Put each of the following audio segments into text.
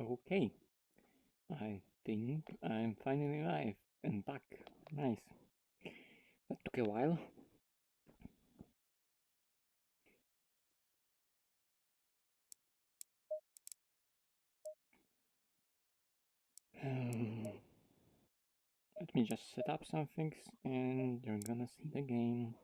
Okay, I think I'm finally live and back. Nice. That took a while. Let me just set up some things and you're gonna see the game.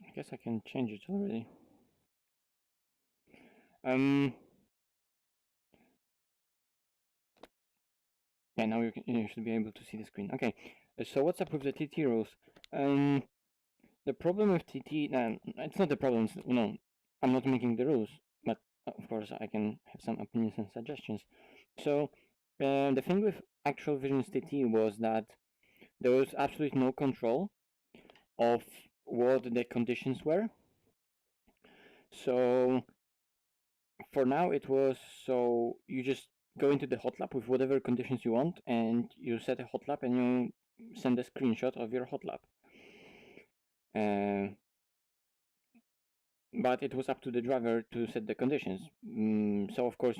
I guess I can change it already. Yeah, now you should be able to see the screen. Okay, so what's up with the TT rules? The problem with TT, it's not the problem, no, I'm not making the rules, but of course I can have some opinions and suggestions. So, the thing with Actual Vision's TT was that there was absolutely no control of what the conditions were. So, for now it was, so you just go into the hotlap with whatever conditions you want, and you set a hotlap and you send a screenshot of your hotlap. But it was up to the driver to set the conditions. So of course,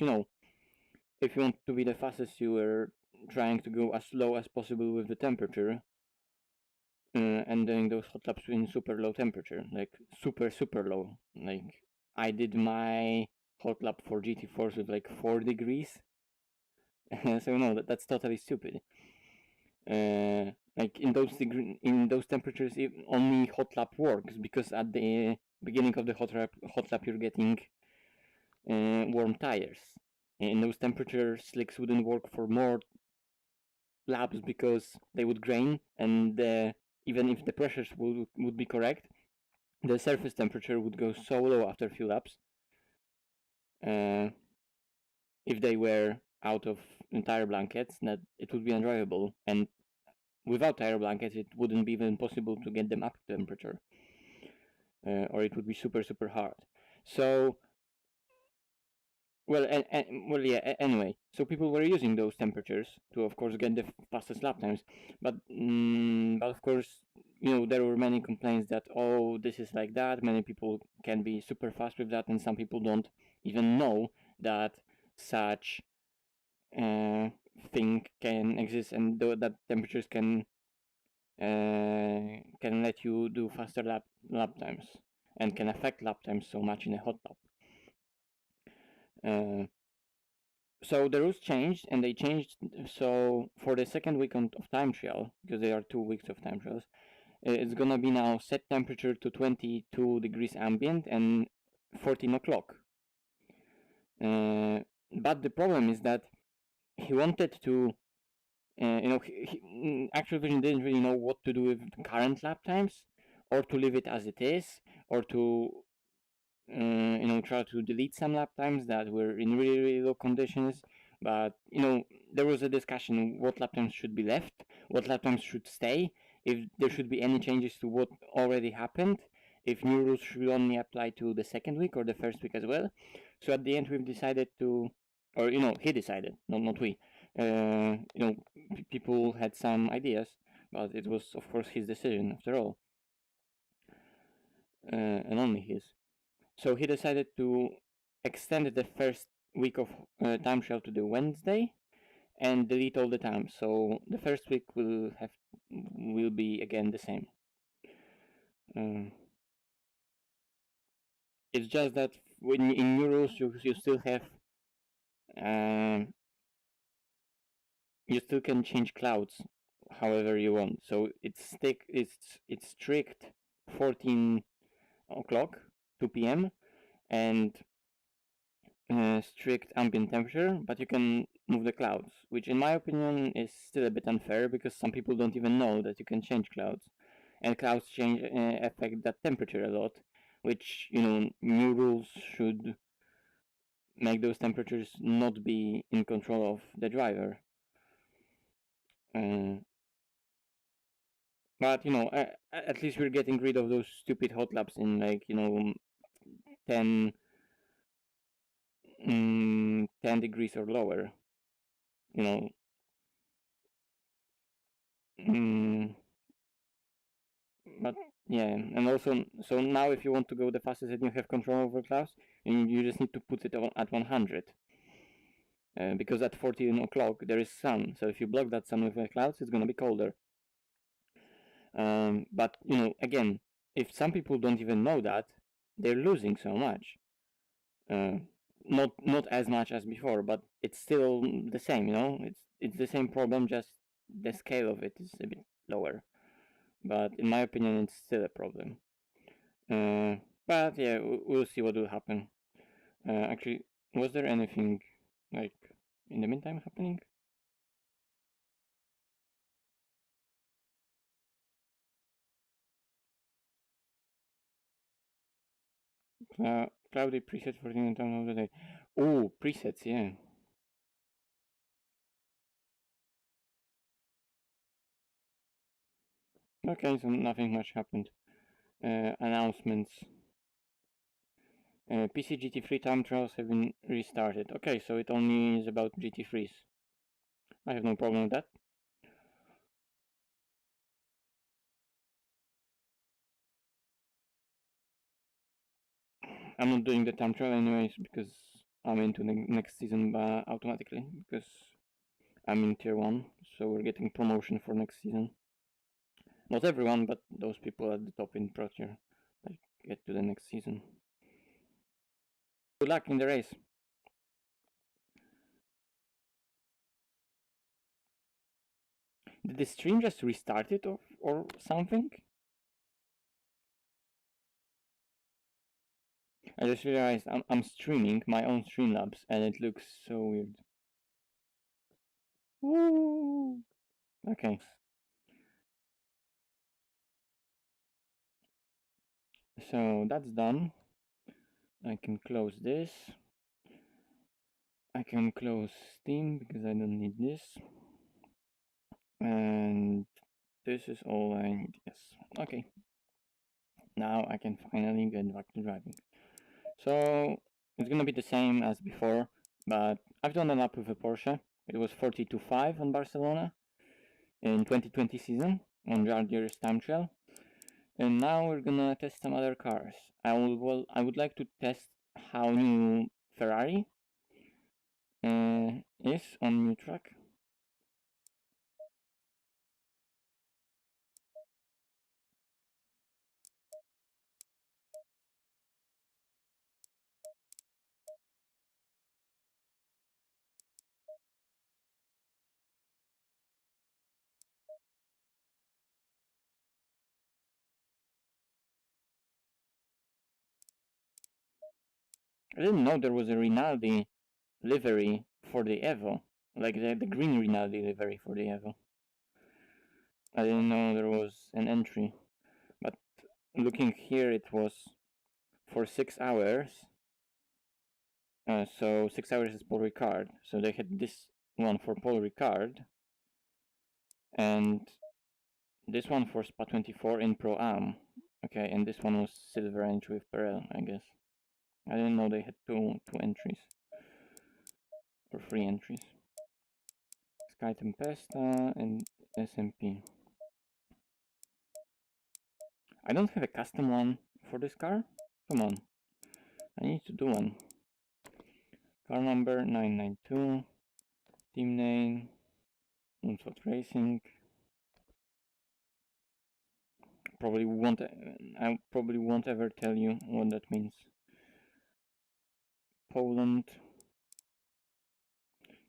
if you want to be the fastest, you were trying to go as low as possible with the temperature, and doing those hot laps in super low temperature, like super low. Like I did my hot lap for GT4 with like 4 degrees, so that's totally stupid. Like in those temperatures, only hot lap works because at the beginning of the hot lap you're getting warm tires. In those temperatures, slicks wouldn't work for more laps because they would grain, and even if the pressures would be correct, the surface temperature would go so low after a few laps. If they were out of tire blankets, that it would be undrivable, and without tire blankets, it wouldn't be even possible to get them up to temperature, or it would be super hard. So anyway, so people were using those temperatures to, of course, get the fastest lap times. But of course, there were many complaints that, oh, this is like that. Many people can be super fast with that, and some people don't even know that such thing can exist, and that temperatures can let you do faster lap times, and can affect lap times so much in a hot lap. So the rules changed, and they changed. So for the second week of time trial, because there are 2 weeks of time trials, it's gonna be now set temperature to 22 degrees ambient and 14 o'clock. But the problem is that he wanted to, Actual Vision didn't really know what to do with current lap times, or to leave it as it is, or to try to delete some lap times that were in really low conditions. But there was a discussion what lap times should be left, what lap times should stay, if there should be any changes to what already happened, if new rules should only apply to the second week or the first week as well. So at the end we've decided to, or he decided, not we. People had some ideas, but it was of course his decision after all, and only his. So he decided to extend the first week of time trial to the Wednesday and delete all the time. So the first week will be again the same. It's just that when in new rules you still have you still can change clouds however you want. So it's strict 14 o'clock, 2 p.m., and strict ambient temperature, but you can move the clouds, which in my opinion is still a bit unfair because some people don't even know that you can change clouds, and clouds change affect that temperature a lot, which new rules should make those temperatures not be in control of the driver. But at least we're getting rid of those stupid hot laps in 10 10 degrees or lower. Mm, but yeah, and also, so now if you want to go the fastest and you have control over clouds, you just need to put it on at 100. Because at 14 o'clock there is sun, so if you block that sun with the clouds, it's gonna be colder. But again, if some people don't even know that, they're losing so much. Not as much as before, but it's still the same. It's the same problem, just the scale of it is a bit lower. But in my opinion, it's still a problem. But yeah, we'll see what will happen. Actually, was there anything like in the meantime happening? Cloudy presets for the time of the day. Oh, presets, yeah. Okay, so nothing much happened. Announcements. PC GT3 time trials have been restarted. Okay, so it only is about GT3s. I have no problem with that. I'm not doing the time trial anyways because I'm into the next season automatically because I'm in tier 1, so we're getting promotion for next season. Not everyone, but those people at the top in Pro tier get to the next season. Good luck in the race. Did the stream just restart it or something? I just realized I'm streaming my own Streamlabs and it looks so weird. Woo! Okay. So that's done. I can close this. I can close Steam because I don't need this. And this is all I need. Yes. Okay. Now I can finally get back to driving. So it's gonna be the same as before, but I've done a lap with a Porsche. It was 42.5 on Barcelona in 2020 season on Jardiers time trial. And now we're gonna test some other cars. I would like to test how new Ferrari is on new track. I didn't know there was a Rinaldi livery for the Evo, like the green Rinaldi livery for the Evo. I didn't know there was an entry, but looking here, it was for 6 hours. So 6 hours is Paul Ricard. So they had this one for Paul Ricard, and this one for Spa 24 in Pro Am. Okay, and this one was silver entry with Perel, I guess. I didn't know they had two entries or 3 entries. Sky Tempesta and SMP. I don't have a custom one for this car. Come on, I need to do one. Car number 992, team name, Moonshot Racing. I probably won't ever tell you what that means. Poland.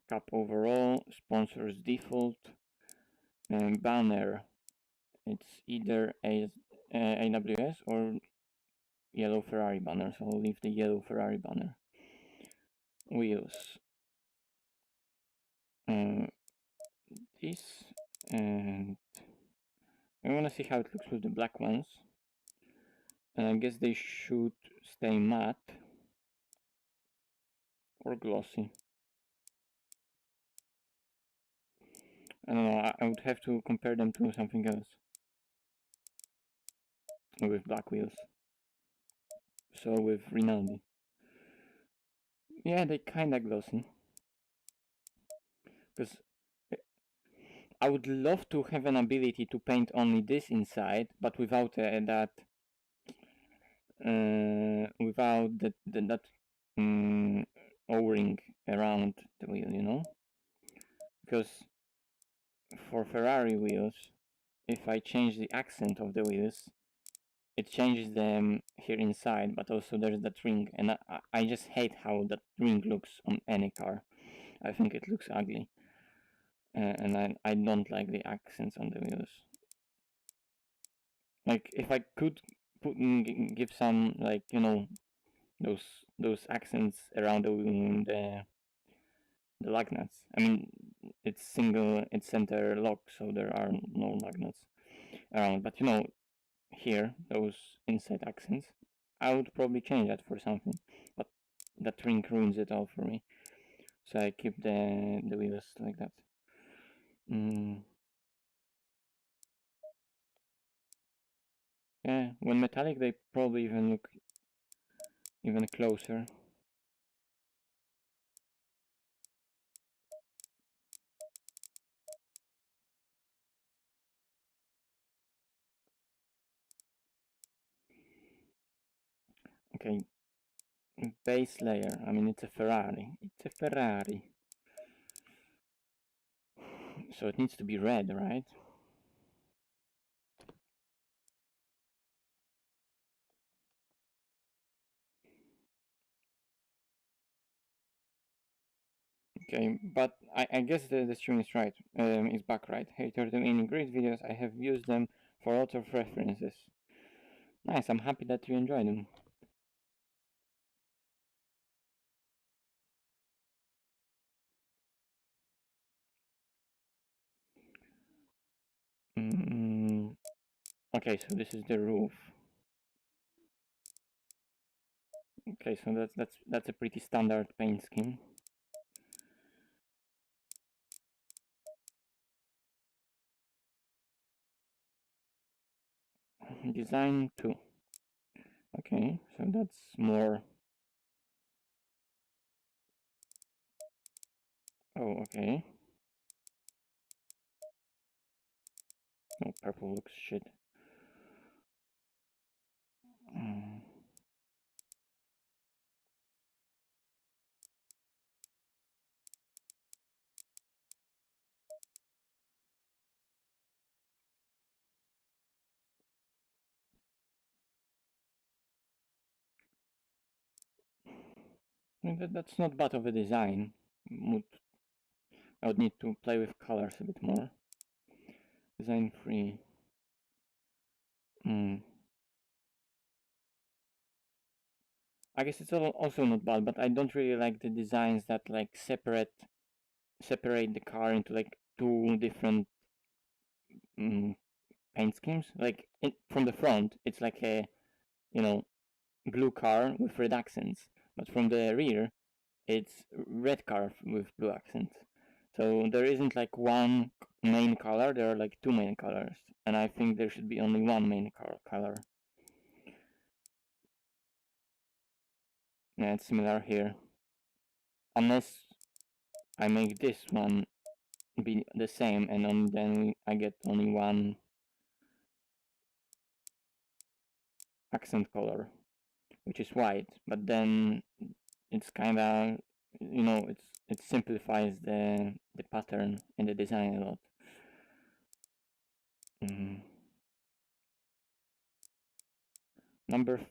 Cup overall, sponsors default, and banner. It's either AWS or yellow Ferrari banner, so I'll leave the yellow Ferrari banner. Wheels. This, and I want to see how it looks with the black ones. And I guess they should stay matte or glossy. I don't know, I would have to compare them to something else with black wheels. So with Rinaldi. Yeah, they kinda glossy. Because I would love to have an ability to paint only this inside, but without that O-ring around the wheel, you know? Because for Ferrari wheels, if I change the accent of the wheels, it changes them here inside, but also there's that ring, and I just hate how that ring looks on any car. I think it looks ugly, and I don't like the accents on the wheels. Like if I could give some, like, you know, those accents around the lug nuts. I mean, it's center lock, so there are no lug nuts around. But you know, here those inside accents, I would probably change that for something. But that ring ruins it all for me. So I keep the wheels like that. Yeah, when metallic, they probably even look even closer. Okay, base layer. I mean, it's a Ferrari. It's a Ferrari. So it needs to be red, right? Okay, but I guess the stream is right. Is back right. Hey, Turtle, in great videos. I have used them for lots of references. Nice. I'm happy that you enjoy them. Okay, so this is the roof. Okay, so that's a pretty standard paint scheme. Design 2. Okay, so that's more. Oh, okay. Oh, purple looks shit. That's not bad of a design. I would need to play with colors a bit more. Design 3. I guess it's also not bad, but I don't really like the designs that like separate the car into like two different paint schemes. Like from the front, it's like a, you know, blue car with red accents, but from the rear, it's red car with blue accents. So there isn't like one main color. There are like two main colors, and I think there should be only one main color. Yeah, it's similar here, unless I make this one be the same, and then I get only one accent color, which is white. But then it's kind of, you know, it simplifies the pattern in the design a lot. Number.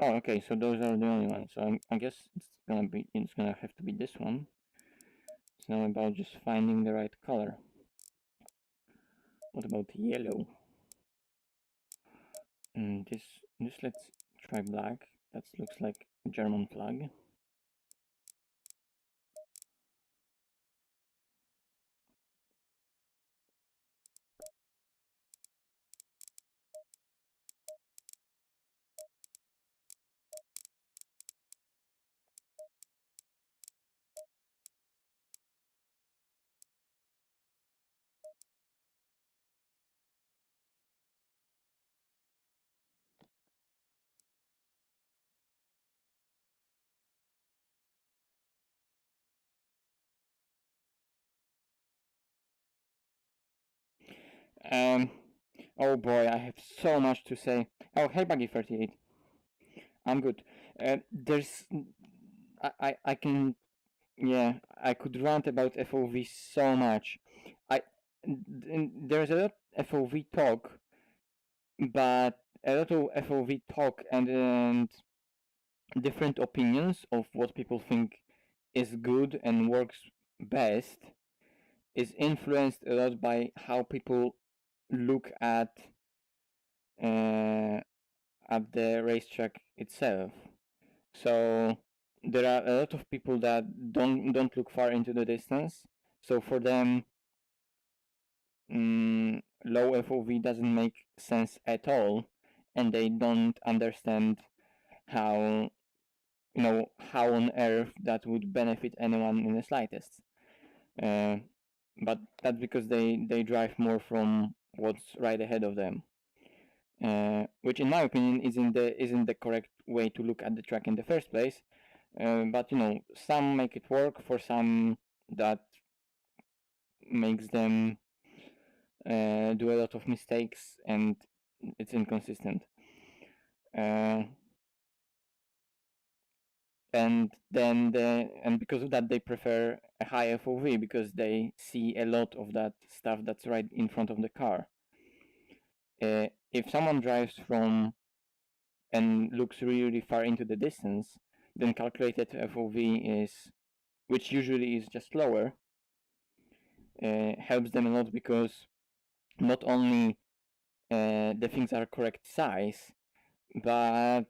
Oh, okay. So those are the only ones. So I guess it's gonna have to be this one. It's now about just finding the right color. What about yellow? This let's quite black. That looks like a German flag. Oh boy, I have so much to say. Oh, hey, Buggy38. I'm good. There's, I can, yeah, I could rant about FOV so much. There's a lot of FOV talk, but a lot of FOV talk and different opinions of what people think is good and works best is influenced a lot by how people look uh, at the racetrack itself. So there are a lot of people that don't look far into the distance. So for them, low FOV doesn't make sense at all, and they don't understand how how on earth that would benefit anyone in the slightest. Uh, but that's because they drive more from what's right ahead of them. Which in my opinion isn't the correct way to look at the track in the first place. But some make it work. For some, that makes them do a lot of mistakes, and it's inconsistent. And because of that, they prefer a high FOV because they see a lot of that stuff that's right in front of the car. If someone drives from and looks really far into the distance, then calculated FOV is, which usually is just lower, helps them a lot because not only the things are correct size, but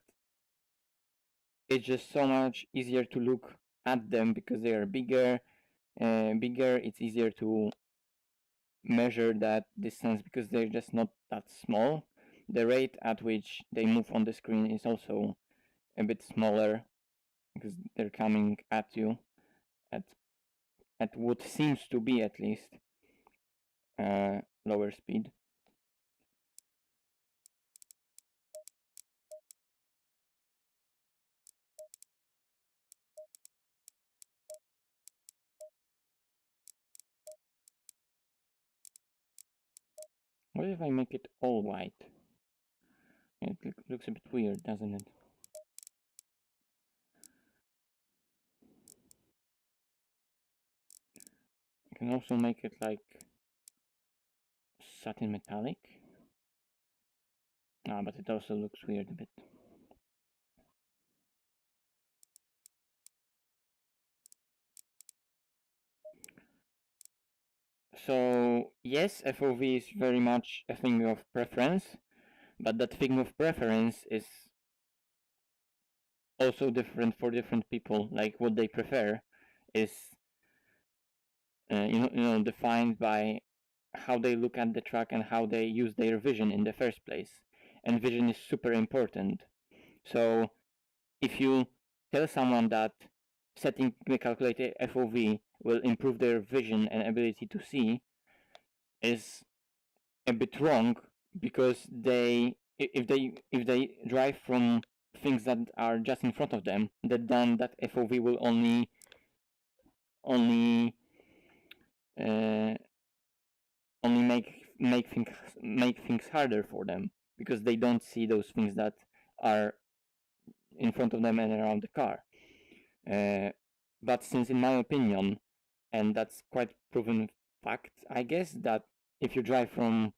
it's just so much easier to look at them because they are bigger. It's easier to measure that distance because they're just not that small. The rate at which they move on the screen is also a bit smaller because they're coming at you at what seems to be at least lower speed. What if I make it all white? It looks a bit weird, doesn't it? I can also make it like satin metallic. But it also looks weird a bit. So yes, FOV is very much a thing of preference, but that thing of preference is also different for different people. Like what they prefer is defined by how they look at the track and how they use their vision in the first place. And vision is super important. So if you tell someone that setting the calculated FOV will improve their vision and ability to see is a bit wrong because if they drive from things that are just in front of them, then that FOV will only uh, only make things harder for them because they don't see those things that are in front of them and around the car. But since in my opinion, and that's quite proven fact, I guess, that if you drive from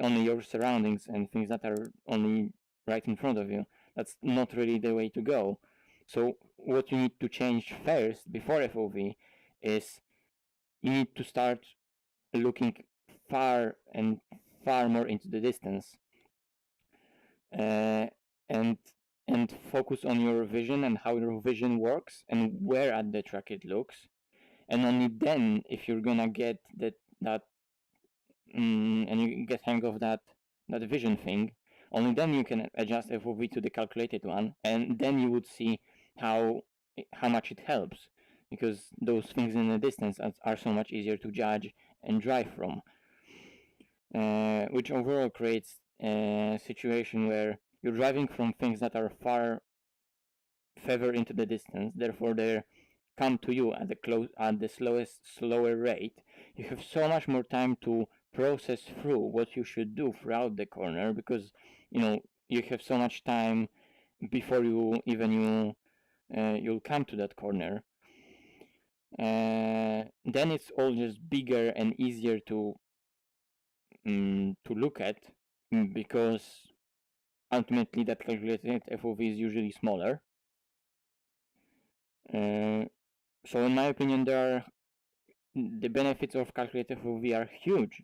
only your surroundings and things that are only right in front of you, that's not really the way to go. So what you need to change first before FOV is you need to start looking far and far more into the distance. And and focus on your vision and how your vision works and where at the track it looks. And only then, if you're gonna get that and you get hang of that vision thing, only then you can adjust FOV to the calculated one, and then you would see how much it helps, because those things in the distance are so much easier to judge and drive from, which overall creates a situation where you're driving from things that are further into the distance, therefore they come to you at the slower rate. You have so much more time to process through what you should do throughout the corner, because you have so much time before you'll come to that corner. Then it's all just bigger and easier to look at, because ultimately that calculated FOV is usually smaller. So in my opinion, the benefits of calculated FOV are huge.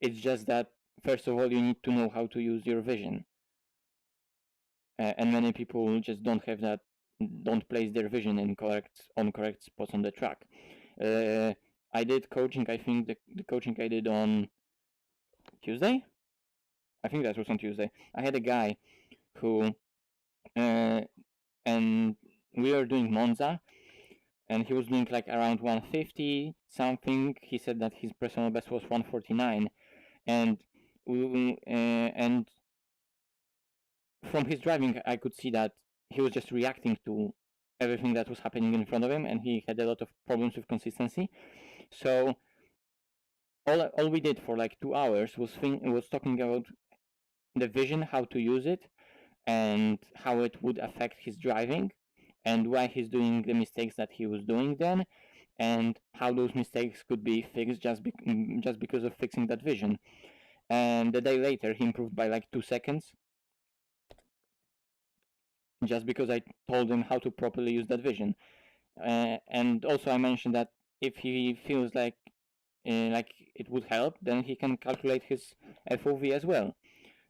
It's just that first of all you need to know how to use your vision, and many people just don't place their vision on correct spots on the track. I did coaching. I think the coaching I did on Tuesday. I think that was on Tuesday. I had a guy who, and we were doing Monza, and he was doing like around 150 something. He said that his personal best was 149, and and from his driving I could see that he was just reacting to everything that was happening in front of him, and he had a lot of problems with consistency. So all we did for like 2 hours was talking about the vision, how to use it, and how it would affect his driving, and why he's doing the mistakes that he was doing then, and how those mistakes could be fixed just because of fixing that vision. And the day later he improved by like 2 seconds, just because I told him how to properly use that vision. And also I mentioned that if he feels like it would help, then he can calculate his FOV as well.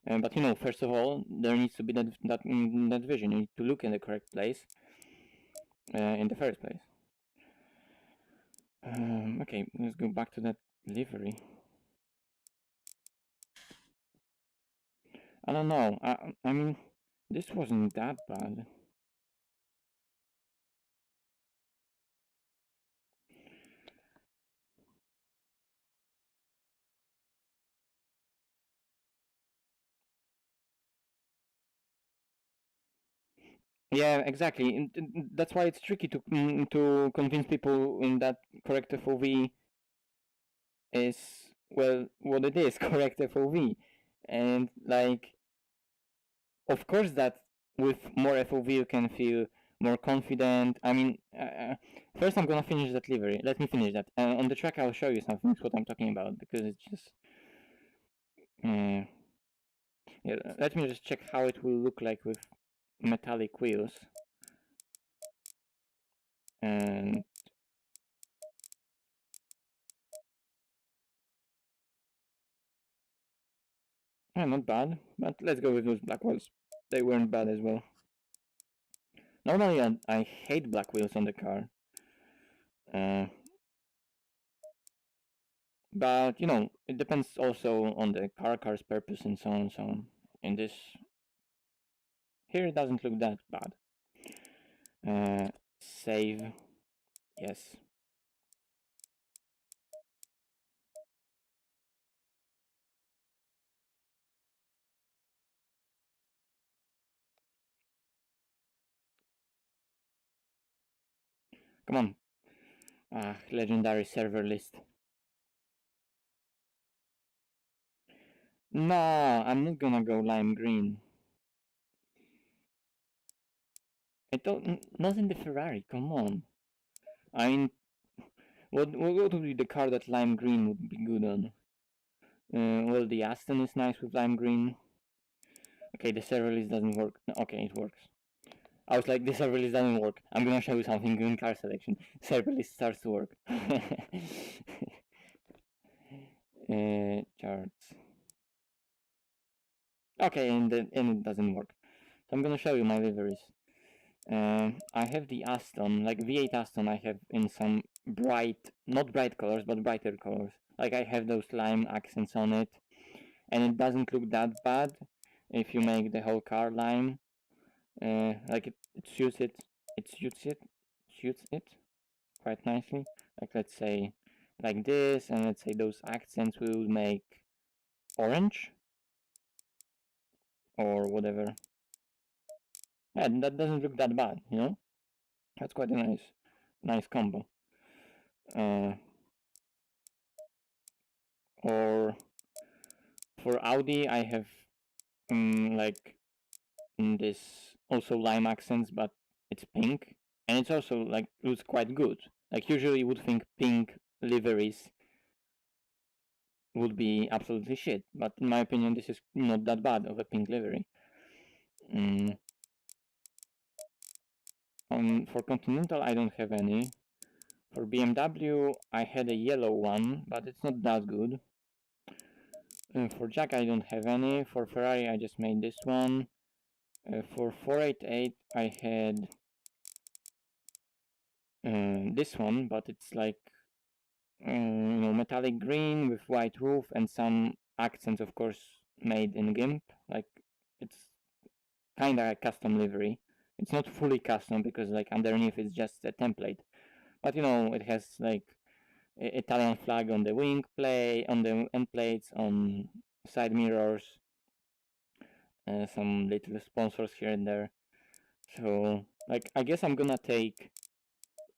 But first of all, there needs to be that vision. You need to look in the correct place in the first place. Okay, let's go back to that livery. I don't know. I mean, this wasn't that bad. Yeah, exactly. That's why it's tricky to convince people in that correct FOV is, well, what it is, correct FOV. And like, of course that with more FOV you can feel more confident. I mean, first I'm gonna finish that livery. Let me finish that. On the track I'll show you something, what I'm talking about, because it's just... yeah, let me just check how it will look like with metallic wheels. And not bad, but let's go with those black wheels. They weren't bad as well. Normally I hate black wheels on the car. But it depends also on the car's purpose and so on and so on. In this, here it doesn't look that bad. Save, yes. Come on. Legendary server list. No, I'm not gonna go lime green. Not in the Ferrari, come on. I mean, what would be the car that lime green would be good on? Well, the Aston is nice with lime green. Okay, the server list doesn't work. No, okay, it works. I was like, the server list doesn't work. I'm gonna show you something in car selection. Server list starts to work. Charts. Okay, and it doesn't work. I'm gonna show you my liveries. I have the Aston, like V8 Aston, I have in some bright, not bright colors, but brighter colors. Like I have those lime accents on it, and it doesn't look that bad if you make the whole car lime. Like it suits it quite nicely. Like let's say like this, and let's say those accents will make orange or whatever. And that doesn't look that bad, you know. That's quite a nice combo. Or for Audi, I have like this also lime accents, but it's pink, and it's also like looks quite good. Like usually you would think pink liveries would be absolutely shit, but in my opinion, this is not that bad of a pink livery. For Continental, I don't have any. For BMW, I had a yellow one, but it's not that good. For Jack, I don't have any. For Ferrari, I just made this one. For 488, I had this one, but it's like metallic green with white roof and some accents, of course, made in GIMP. Like it's kind of a custom livery. It's not fully custom because like underneath it's just a template, but it has like Italian flag on the wing plate, on the end plates, on side mirrors, some little sponsors here and there. So like I guess I'm gonna take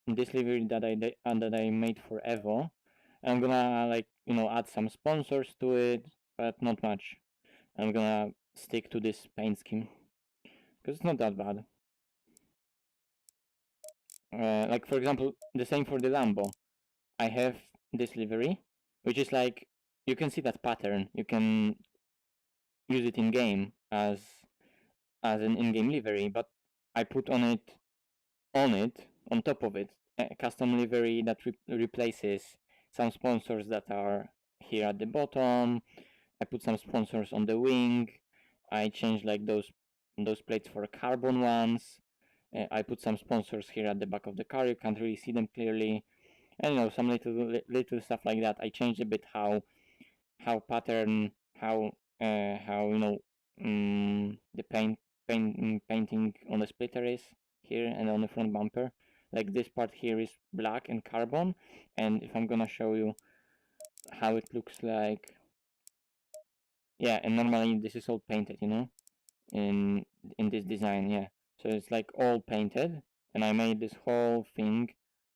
this livery that I made for Evo. I'm gonna like add some sponsors to it, but not much. I'm gonna stick to this paint scheme because it's not that bad. Like for example, the same for the Lambo. I have this livery, which is like you can see that pattern. You can use it in game as an in-game livery, but I put on top of it, a custom livery that replaces some sponsors that are here at the bottom. I put some sponsors on the wing. I changed like those plates for carbon ones. I put some sponsors here at the back of the car. You can't really see them clearly, and some little stuff like that. I changed a bit how pattern, how the painting on the splitter is here and on the front bumper. Like this part here is black and carbon, and if I'm gonna show you how it looks like, yeah, and normally this is all painted, in this design, yeah. So it's like all painted, and I made this whole thing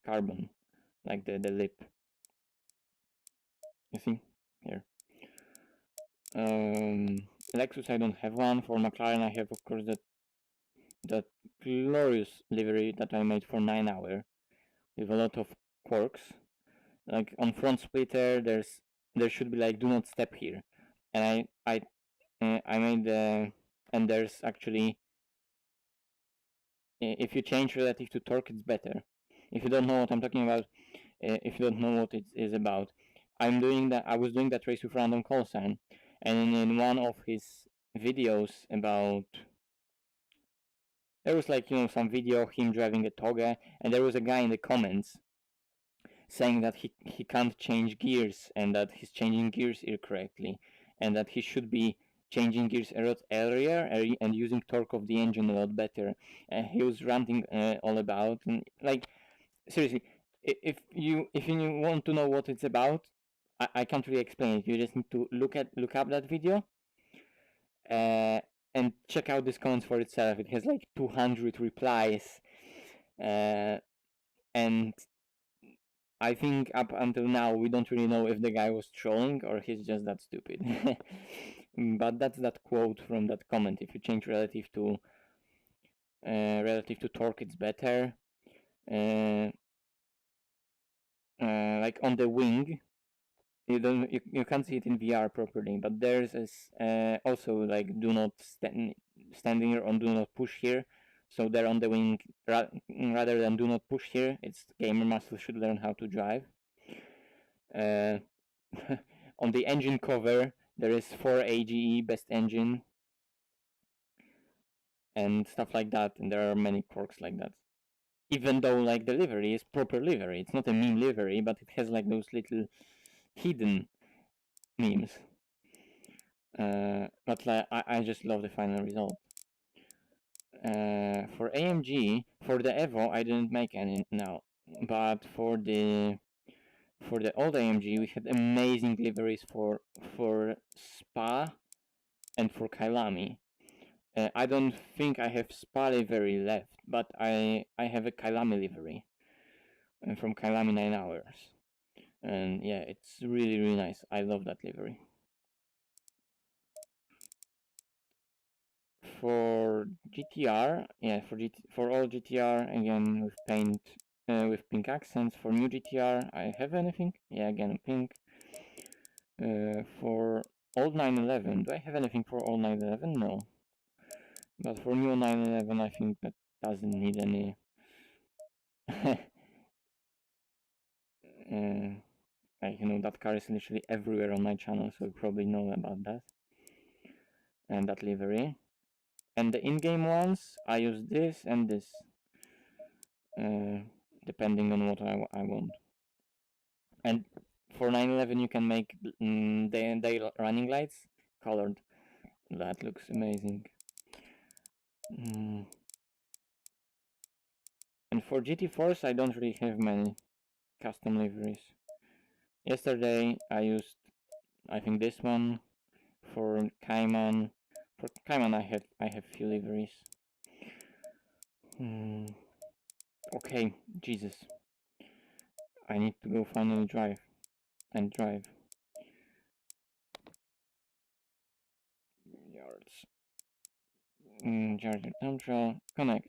carbon, like the lip. You see here. Lexus, I don't have one. For McLaren, I have, of course, that glorious livery that I made for 9 hour with a lot of quirks. Like on front splitter, there should be like do not step here, and I made the and there's actually if you change relative to torque, it's better. If you don't know what I'm talking about, if you don't know what it is about, I was doing that race with random call sign, and in one of his videos about there was like some video of him driving a Toga, and there was a guy in the comments saying that he can't change gears and that he's changing gears incorrectly, and that he should be changing gears a lot earlier and using torque of the engine a lot better. He was ranting all about, and like seriously, if you want to know what it's about, I can't really explain it. You just need to look up that video and check out this comments for itself. It has like 200 replies, and I think up until now we don't really know if the guy was trolling or he's just that stupid. But that's that quote from that comment. If you change relative to torque, it's better. Like on the wing, you can't see it in VR properly, but there's also like do not stand here or do not push here. So they're on the wing rather than do not push here. It's gamer muscle should learn how to drive. On the engine cover, there is 4 AGE best engine. and stuff like that, and there are many quirks like that. Even though like the livery is proper livery, it's not a meme livery, but it has like those little hidden memes. But like, I just love the final result. For AMG, for the Evo, I didn't make any now, but for the old AMG, we had amazing liveries for Spa and for Kailami. I don't think I have Spa livery left, but I have a Kailami livery from Kailami 9 Hours, and yeah, it's really nice. I love that livery. For GTR, yeah, for all GTR again with paint with pink accents. For new GTR, I have anything? Yeah, again pink. For old 911, do I have anything for old 911? No. But for new 911, I think that doesn't need any. Like, you know, that car is literally everywhere on my channel, so you probably know about that. And that livery. And the in-game ones, I use this and this. Depending on what I want. And for 911 you can make the running lights colored. That looks amazing. And for GT4s I don't really have many custom liveries. Yesterday I used, I think, this one. For Cayman, I have few liveries. Okay, Jesus. I need to go finally drive. Yards. Jardiers Central. Connect.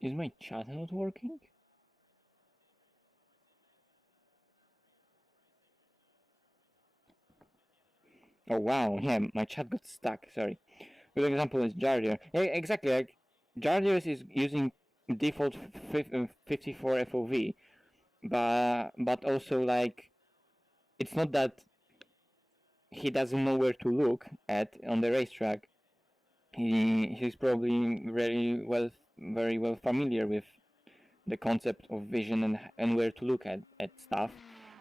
Is my chat not working? Oh wow, yeah, my chat got stuck, sorry. Good example is Jardier. Yeah, exactly, like, Jardiers is using default 54 FOV, but also, like, it's not that he doesn't know where to look at on the racetrack. He's probably very well familiar with the concept of vision and where to look at stuff.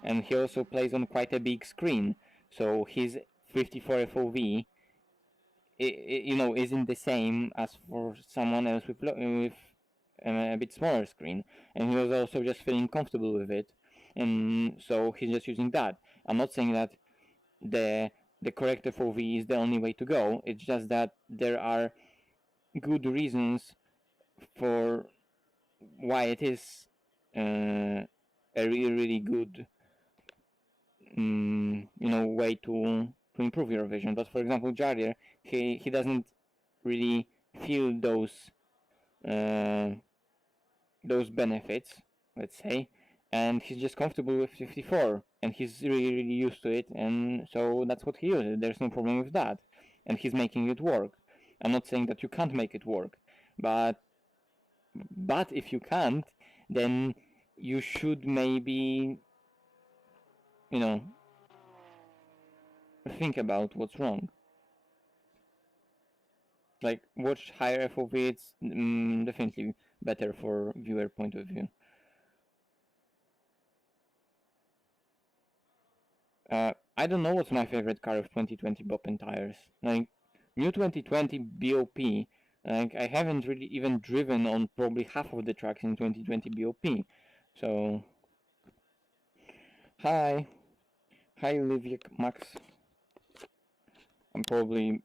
And he also plays on quite a big screen, so his 54 FOV, isn't the same as for someone else with a bit smaller screen. And he was also just feeling comfortable with it, and so he's just using that. I'm not saying that the correct FOV is the only way to go. It's just that there are good reasons for why it is a really good way to improve your vision. But for example, Jardier, he doesn't really feel uh, those benefits, let's say, and he's just comfortable with 54, and he's really used to it, and so that's what he uses. There's no problem with that, and he's making it work. I'm not saying that you can't make it work, but if you can't, then you should maybe, think about what's wrong. Like, watch higher FOV, it's definitely better for viewer point of view. I don't know what's my favorite car of 2020 Bop and tires. Like, new 2020 BOP, like, I haven't really even driven on probably half of the tracks in 2020 BOP. So, hi. Hi, Olivia Max. I'm probably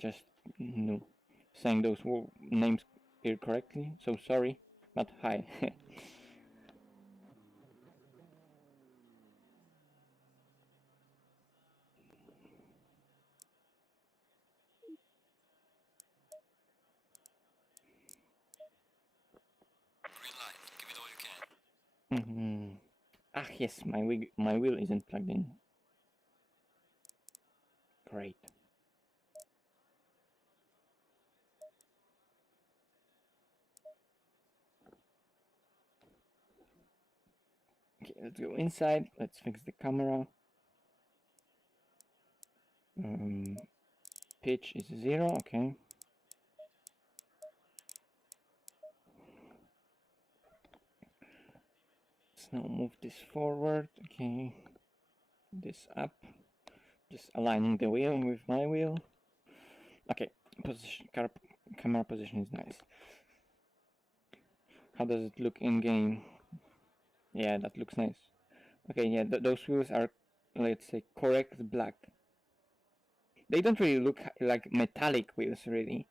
just, saying those names incorrectly, so sorry, but hi. Ah, yes, my wheel isn't plugged in. Great. Okay, let's go inside. Let's fix the camera. Pitch is 0. Okay. Let's now move this forward. Okay. This up. Just aligning the wheel with my wheel. Okay. Position, camera position is nice. How does it look in game? Yeah, that looks nice. Okay, yeah, those wheels are, let's say, correct black. They don't really look like metallic wheels, really.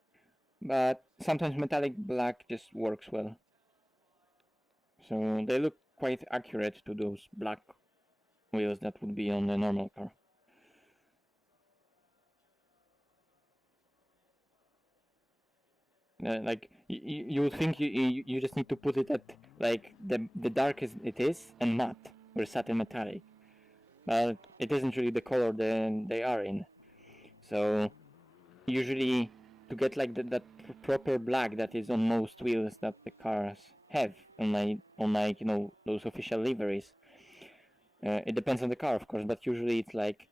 But sometimes metallic black just works well. So they look quite accurate to those black wheels that would be on the normal car. Like you would think you just need to put it at like the darkest it is and matte or satin metallic, but it isn't really the color they are in. So usually to get like that proper black that is on most wheels that the cars have on like you know those official liveries. It depends on the car, of course, but usually it's like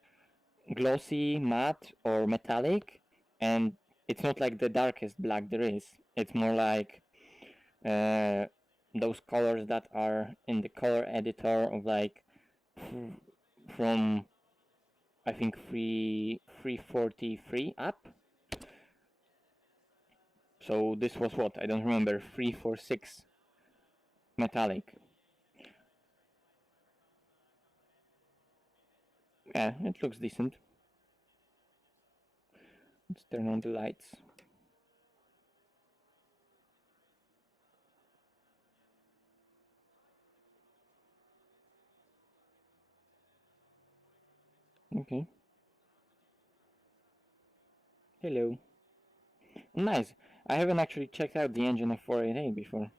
glossy, matte, or metallic, and it's not like the darkest black there is. It's more like uh, those colors that are in the color editor of like from I think 343 up. So this was what? I don't remember. 346 metallic. Yeah, it looks decent. Let's turn on the lights. Okay. Hello. Nice. I haven't actually checked out the engine of 488 before.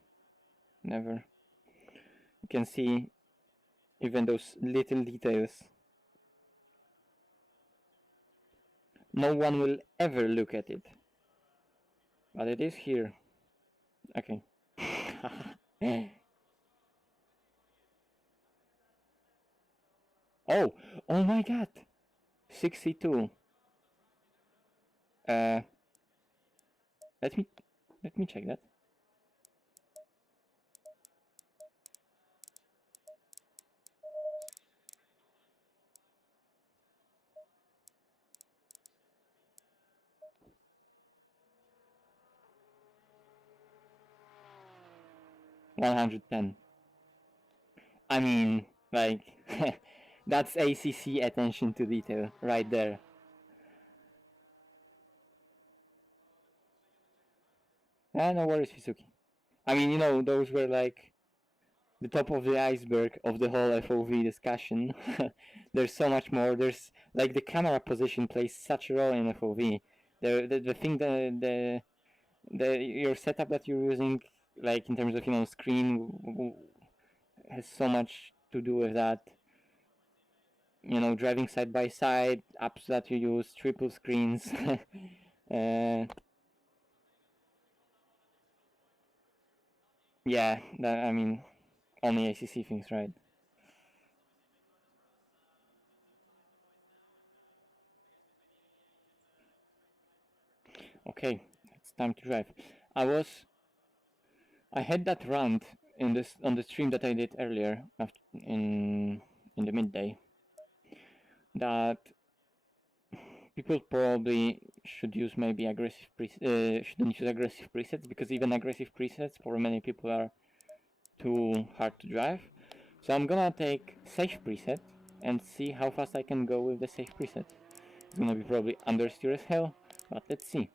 Never. You can see even those little details. No one will ever look at it. But it is here. Okay. Oh, oh my god. 62. Uh, let me check that. $110. I mean, like, that's ACC attention to detail right there. Ah, no worries, Fisuki. I mean, you know, those were like the top of the iceberg of the whole FOV discussion. There's so much more. There's like the camera position plays such a role in FOV. The thing the your setup that you're using, like in terms of you know screen, has so much to do with that. You know, driving side by side, apps that you use, triple screens. Yeah, that, I mean, only ACC things, right? Okay, it's time to drive. I had that rant in this on the stream that I did earlier after, in the midday that people probably should use maybe shouldn't use aggressive presets because even aggressive presets for many people are too hard to drive. So I'm gonna take safe preset and see how fast I can go with the safe preset. It's gonna be probably understeer as hell, but let's see.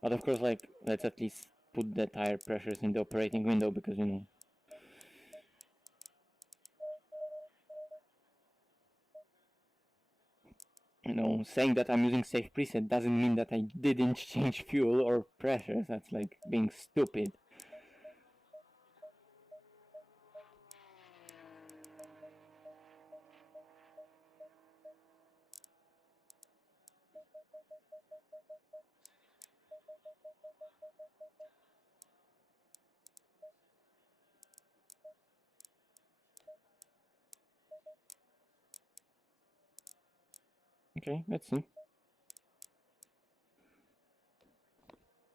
But of course, like, let's at least put the tire pressures in the operating window because, saying that I'm using safe preset doesn't mean that I didn't change fuel or pressures. That's like being stupid. Okay, let's see.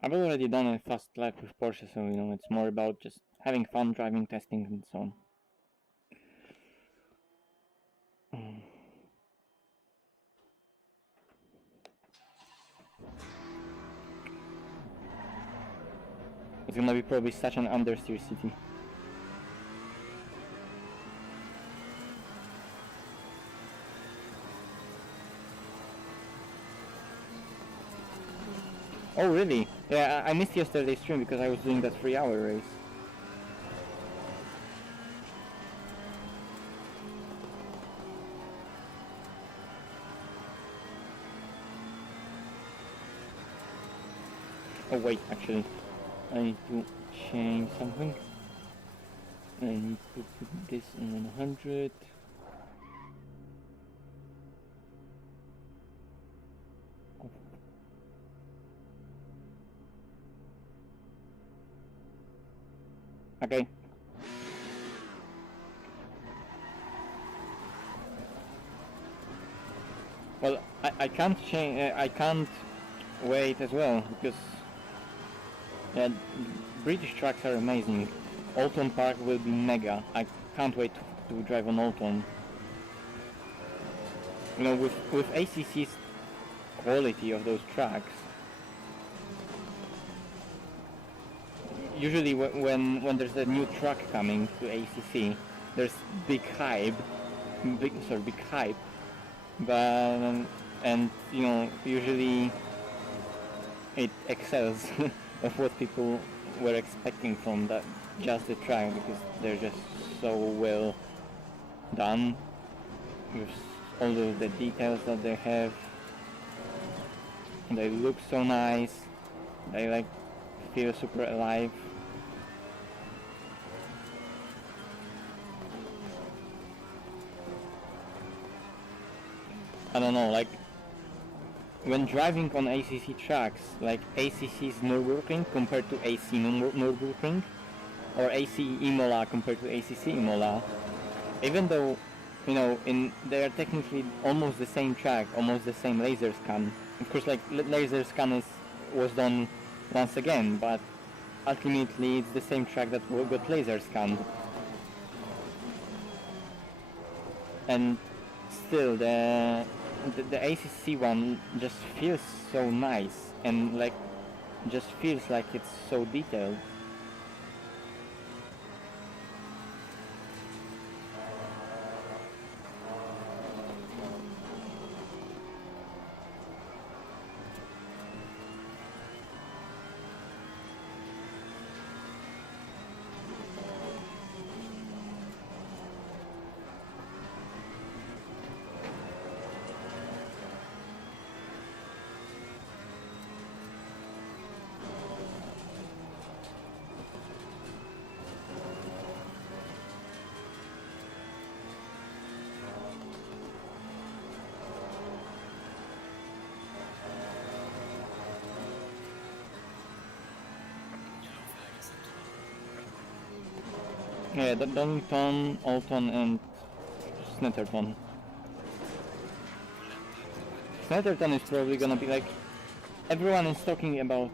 I've already done a fast lap with Porsche, so you know it's more about just having fun driving, testing, and so on. It's gonna be probably such an understeer city. Oh really? Yeah, I missed yesterday's stream because I was doing that 3-hour race. Oh wait, actually, I need to change something. I need to put this on 100. Okay. Well, I can't change. I can't wait as well because yeah, British tracks are amazing. Alton Park will be mega. I can't wait to drive on Alton. You know, with ACC's quality of those tracks, usually when there's a new track coming to ACC, there's big hype, big hype, but and you know usually it excels of what people were expecting from that just the track because they're just so well done with all of the details that they have. They look so nice. They like feel super alive. I don't know, like when driving on ACC tracks, like ACC's Nürburgring compared to AC Nürburgring, or AC Imola compared to ACC Imola, even though, you know, they are technically almost the same track, almost the same laser scan. Of course, like laser scan was done once again, but ultimately it's the same track that got laser scanned. And still, the ACC one just feels so nice and like just feels like it's so detailed. Yeah, Donington, Alton and Snetterton. Snetterton is probably gonna be like... Everyone is talking about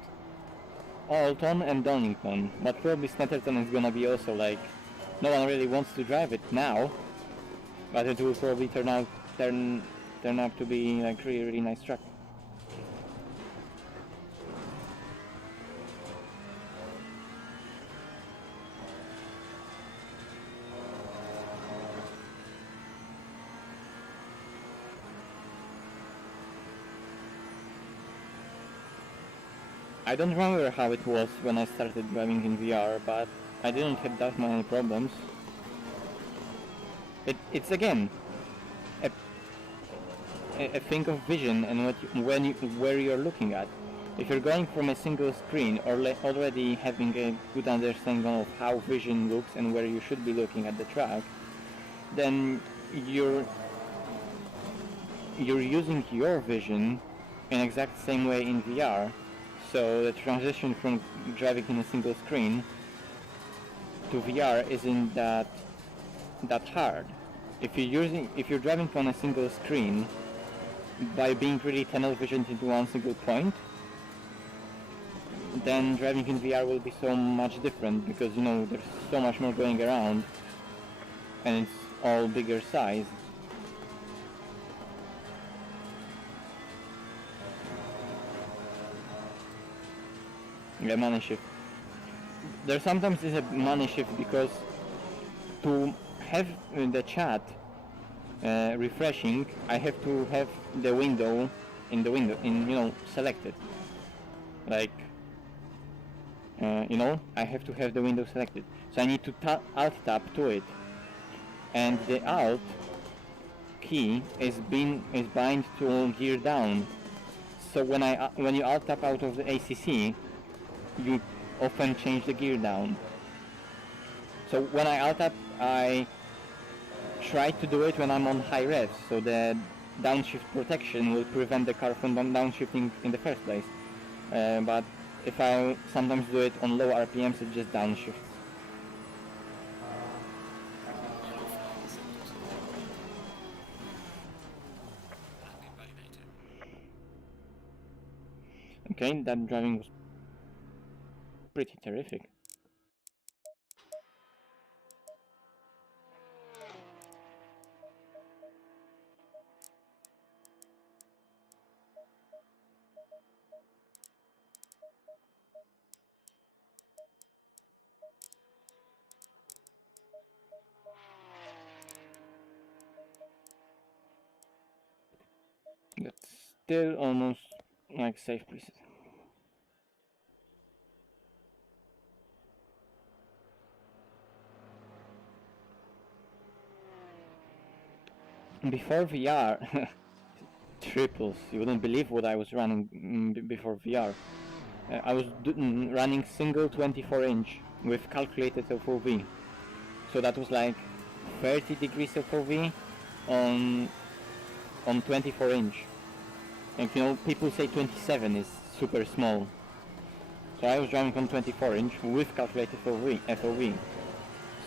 Alton and Donington, but probably Snetterton is gonna be also like... No one really wants to drive it now, but it will probably turn out to be like really nice track. I don't remember how it was when I started driving in VR, but I didn't have that many problems. It's again a thing of vision and where you're looking at. If you're going from a single screen or already having a good understanding of how vision looks and where you should be looking at the track, then you're using your vision in exact same way in VR. So the transition from driving in a single screen to VR isn't that hard. If you're driving on a single screen, by being really tunnel visioned into one single point, then driving in VR will be so much different, because you know there's so much more going around and it's all bigger size. Yeah, money shift. There sometimes is a money shift because to have the chat refreshing, I have to have the window selected. Like, I have to have the window selected. So I need to alt tab to it, and the alt key is bind to gear down. So when you alt tab out of the ACC, you often change the gear down. So when I alt tab, I try to do it when I'm on high revs, so the downshift protection will prevent the car from downshifting in the first place. But if I sometimes do it on low RPMs, it just downshifts. Okay, that driving was pretty terrific. That's still almost like safe preset. Before VR, triples. You wouldn't believe what I was running before VR. I was running single 24-inch with calculated FOV. So that was like 30 degrees FOV on 24-inch. And you know, people say 27 is super small. So I was driving on 24-inch with calculated FOV.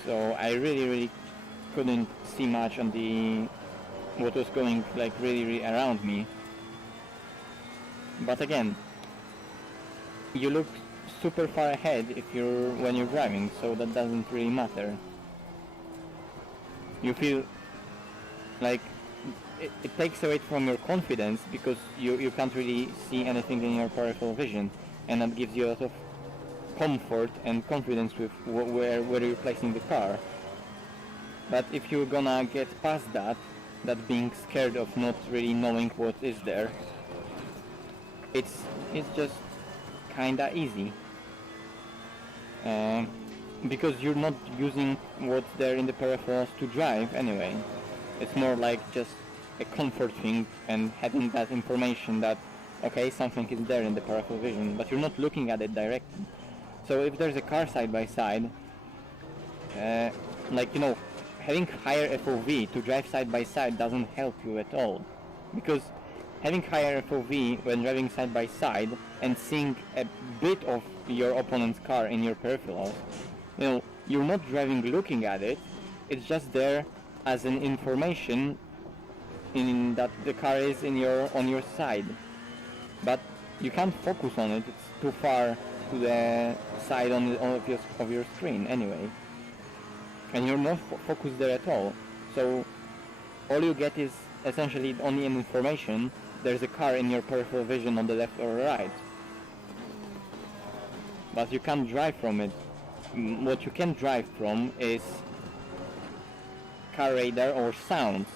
So I really couldn't see much on what was going like really around me. But again, you look super far ahead when you're driving, so that doesn't really matter. You feel like it takes away from your confidence, because you can't really see anything in your peripheral vision, and that gives you a lot of comfort and confidence with where you're placing the car. But if you're gonna get past that being scared of not really knowing what is there, it's just kinda easy. Because you're not using what's there in the peripherals to drive anyway. It's more like just a comfort thing, and having that information that, okay, something is there in the peripheral vision, but you're not looking at it directly. So if there's a car side by side, having higher FOV to drive side by side doesn't help you at all, because having higher FOV when driving side by side and seeing a bit of your opponent's car in your peripherals, you're not driving looking at it, it's just there as an information in that the car is on your side. But you can't focus on it, it's too far to the side of your screen anyway. And you're not focused there at all. So all you get is essentially only an information. There's a car in your peripheral vision on the left or right. But you can't drive from it. What you can drive from is car radar or sounds.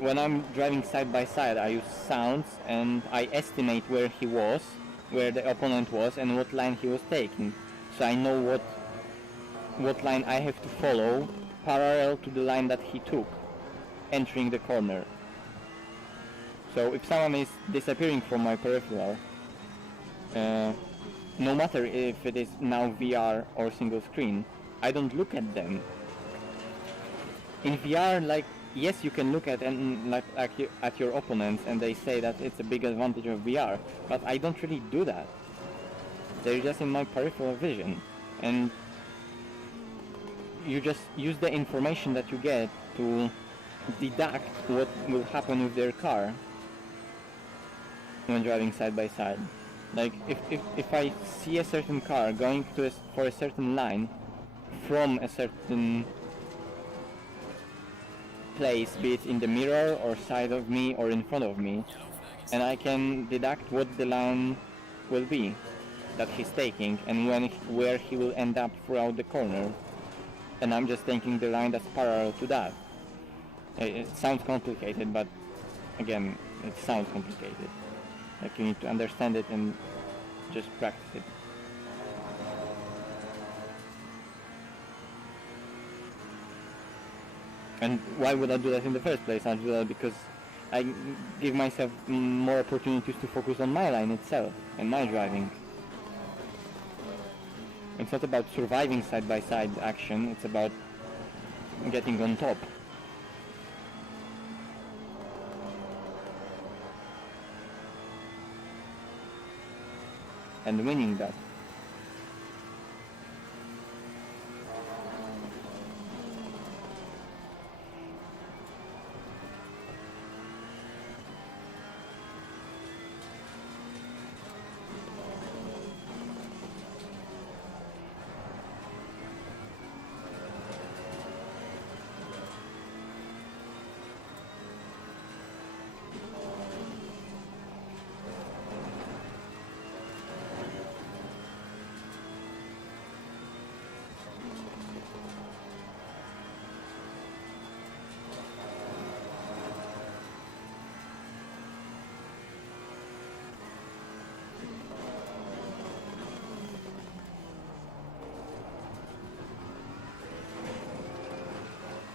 When I'm driving side by side, I use sounds and I estimate where the opponent was, and what line he was taking. So I know what line I have to follow parallel to the line that he took, entering the corner. So if someone is disappearing from my peripheral, no matter if it is now VR or single screen, I don't look at them. In VR, yes, you can look at at your opponents, and they say that it's a big advantage of VR, but I don't really do that. They're just in my peripheral vision, and you just use the information that you get to deduct what will happen with their car. when driving side by side. Like if I see a certain car going to for a certain line from a certain place, be it in the mirror or side of me or in front of me, and I can deduct what the line will be that he's taking and where he will end up throughout the corner, and I'm just taking the line that's parallel to that. It sounds complicated, but again, it sounds complicated. Like, you need to understand it and just practice it. And why would I do that in the first place? I do that because I give myself more opportunities to focus on my line itself and my driving. It's not about surviving side-by-side action, it's about getting on top. And winning that.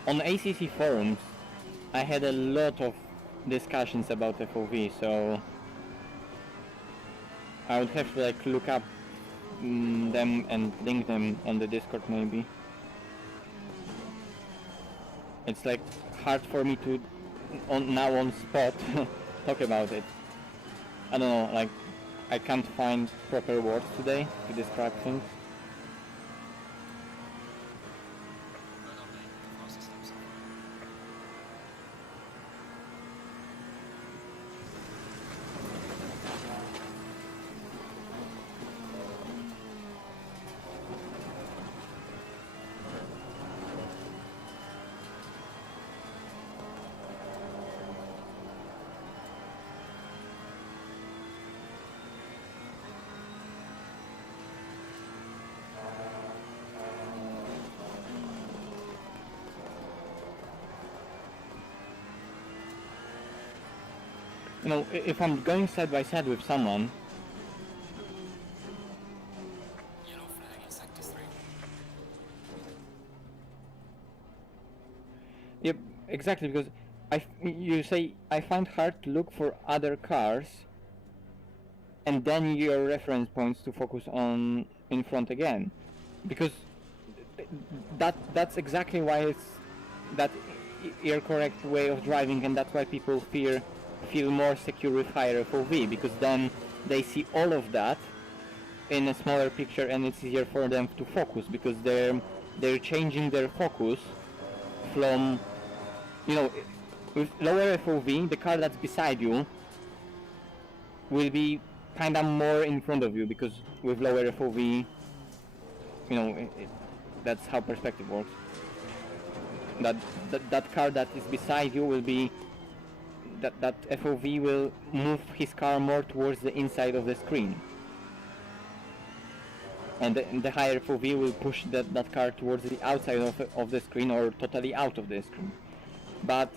On ACC forums, I had a lot of discussions about FOV, so I would have to like look up them and link them on the Discord maybe. It's like hard for me to now on spot talk about it. I don't know, like I can't find proper words today to describe things. You know, if I'm going side by side with someone, Yellow flag in sector 3. Yep, exactly, because you say I find hard to look for other cars, and then your reference points to focus on in front again, because that's exactly why it's that your correct way of driving, and that's why people feel more secure with higher FOV, because then they see all of that in a smaller picture and it's easier for them to focus, because they're changing their focus from, you know, with lower FOV, the car that's beside you will be kinda more in front of you, because with lower FOV, you know, that's how perspective works. That car that is beside you will be, that FOV will move his car more towards the inside of the screen, and the higher FOV will push that car towards the outside of the screen, or totally out of the screen. But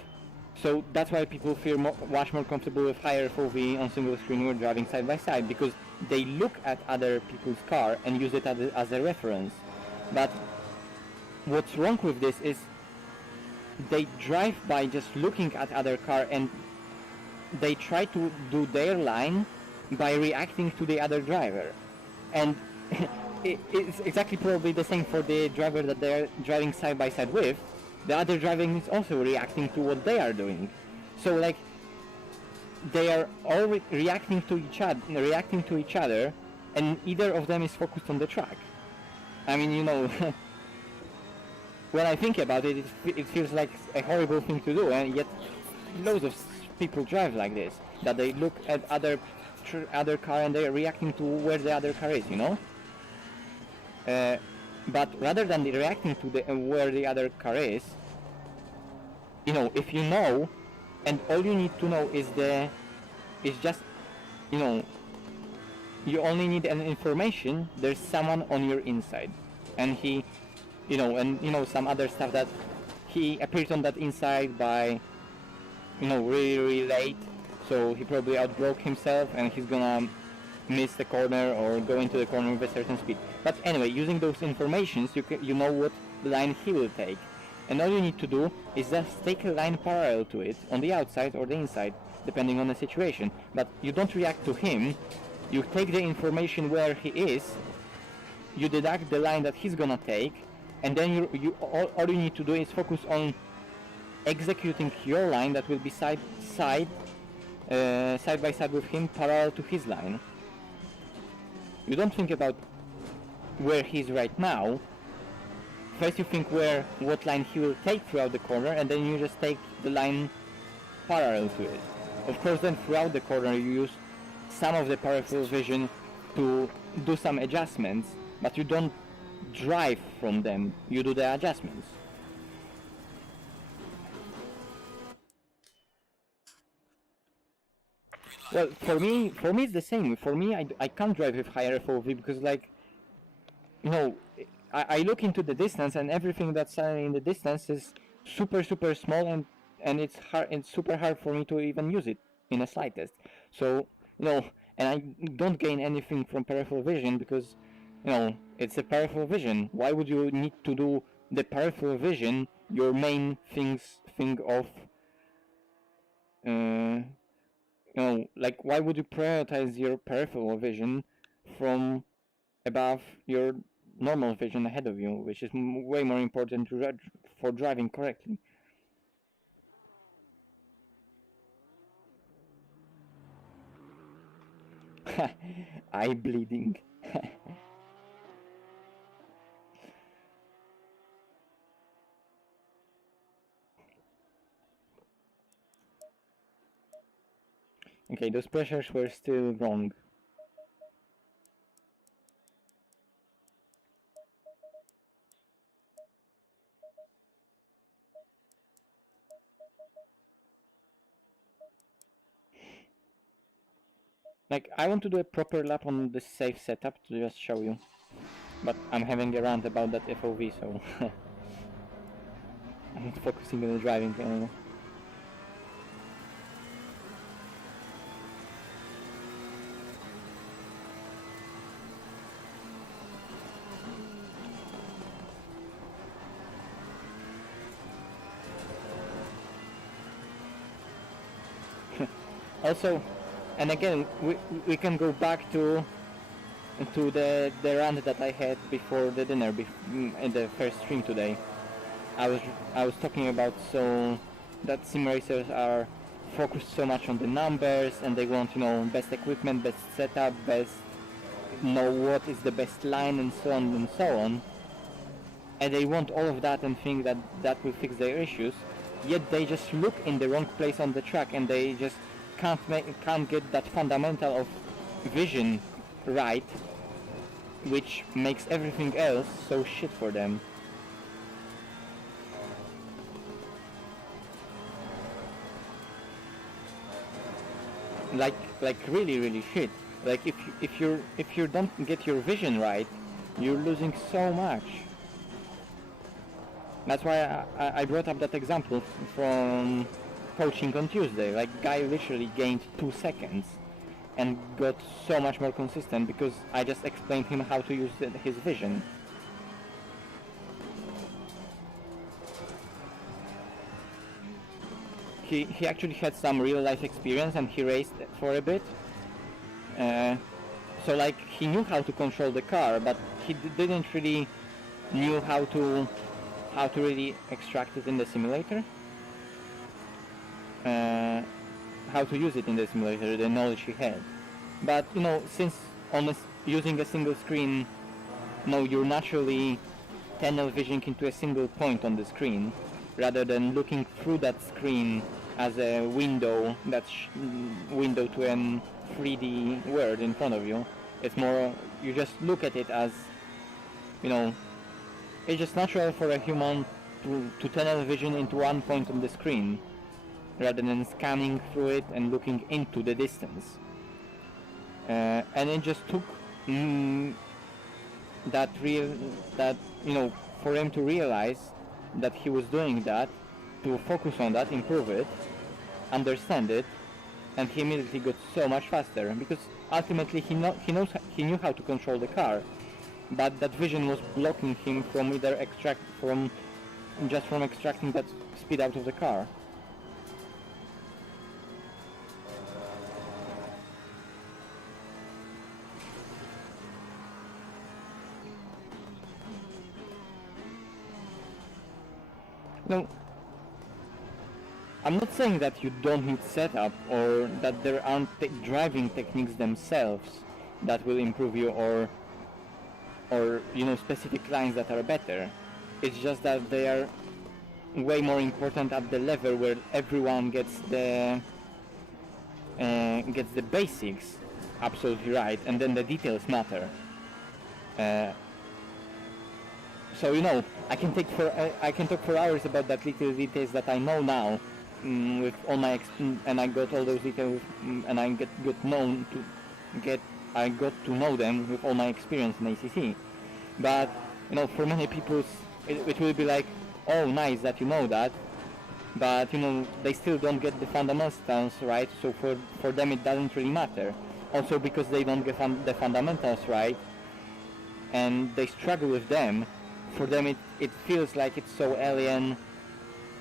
so that's why people feel much more comfortable with higher FOV on single screen when driving side by side, because they look at other people's car and use it as a reference. But what's wrong with this is they drive by just looking at other car, and they try to do their line by reacting to the other driver, and it's exactly probably the same for the driver that they're driving side by side with. The other driving is also reacting to what they are doing, so like they are all reacting to each other, and either of them is focused on the track. I mean, you know, when I think about it, it feels like a horrible thing to do, and yet loads of people drive like this, that they look at other other car and they're reacting to where the other car is, you know. But rather than reacting to where the other car is, you know, if you know, and all you need to know is just, you know, you only need an information. There's someone on your inside, and he, you know, and you know some other stuff that he appeared on that inside by, you know, really late, so he probably outbroke himself and he's gonna miss the corner or go into the corner with a certain speed. But anyway, using those informations, you know what line he will take, and all you need to do is just take a line parallel to it on the outside or the inside, depending on the situation. But you don't react to him. You take the information where he is, you deduct the line that he's gonna take, and then all you need to do is focus on executing your line that will be side by side with him, parallel to his line. You don't think about where he's right now. First you think what line he will take throughout the corner, and then you just take the line parallel to it. Of course, then throughout the corner you use some of the peripheral vision to do some adjustments, but you don't drive from them, you do the adjustments. Well, for me it's the same. For me, I can't drive with higher FOV because, like, you know, I look into the distance and everything that's in the distance is super small, and it's super hard for me to even use it in the slightest. So, you know, and I don't gain anything from peripheral vision because, you know, it's a peripheral vision. Why would you need to do the peripheral vision your main thing of, you know, like, why would you prioritize your peripheral vision from above your normal vision ahead of you, which is way more important for driving correctly? Eye bleeding. Okay, those pressures were still wrong. Like, I want to do a proper lap on the safe setup to just show you. But I'm having a rant about that FOV, so I'm not focusing on the driving anymore. Also, and again, we can go back to the rant that I had before the dinner, in the first stream today. I was talking about that sim racers are focused so much on the numbers, and they want, you know, best equipment, best setup, know what is the best line, and so on and so on. And they want all of that and think that will fix their issues. Yet they just look in the wrong place on the track, and they just can't get that fundamental of vision right, which makes everything else so shit for them. Like really shit. Like, if you don't get your vision right, you're losing so much. That's why I brought up that example from coaching on Tuesday. Like, guy literally gained 2 seconds and got so much more consistent because I just explained him how to use his vision. He actually had some real life experience, and he raced for a bit. So, like, he knew how to control the car, but he didn't really knew how to really extract it in the simulator. How to use it in the simulator, the knowledge he had. But, you know, since using a single screen, you know, you're naturally tunnel visioning into a single point on the screen, rather than looking through that screen as a window window to an 3D world in front of you. It's more, you just look at it as, you know, it's just natural for a human to tunnel vision into one point on the screen rather than scanning through it and looking into the distance. And it just took that for him to realize that he was doing that, to focus on that, improve it, understand it, and he immediately got so much faster, because ultimately he knew how to control the car, but that vision was blocking him from extracting that speed out of the car. No, I'm not saying that you don't need setup or that there aren't driving techniques themselves that will improve you, or specific lines that are better. It's just that they are way more important at the level where everyone gets the basics absolutely right, and then the details matter. So I can talk for hours about that little details that I know now, with all my and I got all those details, and I got to know them with all my experience in ACC. But for many people, it will be like, oh, nice that you know that, but they still don't get the fundamentals right. So for them it doesn't really matter. Also because they don't get the fundamentals right, and they struggle with them. For them it feels like it's so alien.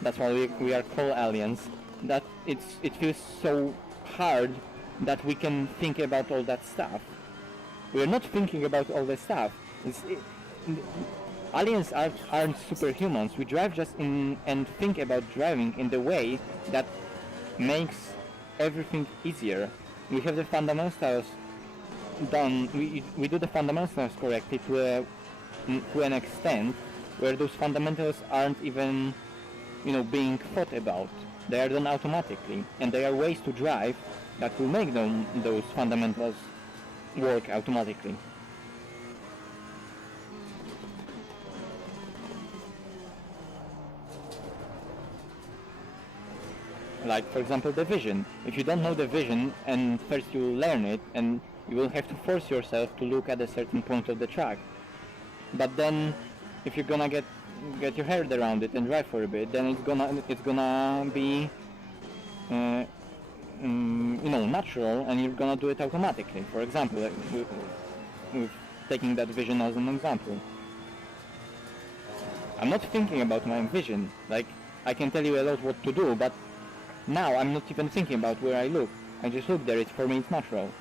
That's why we are called aliens. That it feels so hard that we can think about all that stuff. We're not thinking about all the stuff. Aliens aren't superhumans. We drive and think about driving in the way that makes everything easier. We have the fundamentals done. We do the fundamentals correctly to an extent where those fundamentals aren't even being thought about. They are done automatically, and there are ways to drive that will make those fundamentals work automatically. Like, for example, the vision. If you don't know the vision and first you learn it, and you will have to force yourself to look at a certain point of the track. But then if you're gonna get your head around it and drive for a bit, then it's gonna be natural, and you're gonna do it automatically. For example, with taking that vision as an example, I'm not thinking about my vision. Like, I can tell you a lot what to do, but now I'm not even thinking about where I look. I just look there. For me it's natural.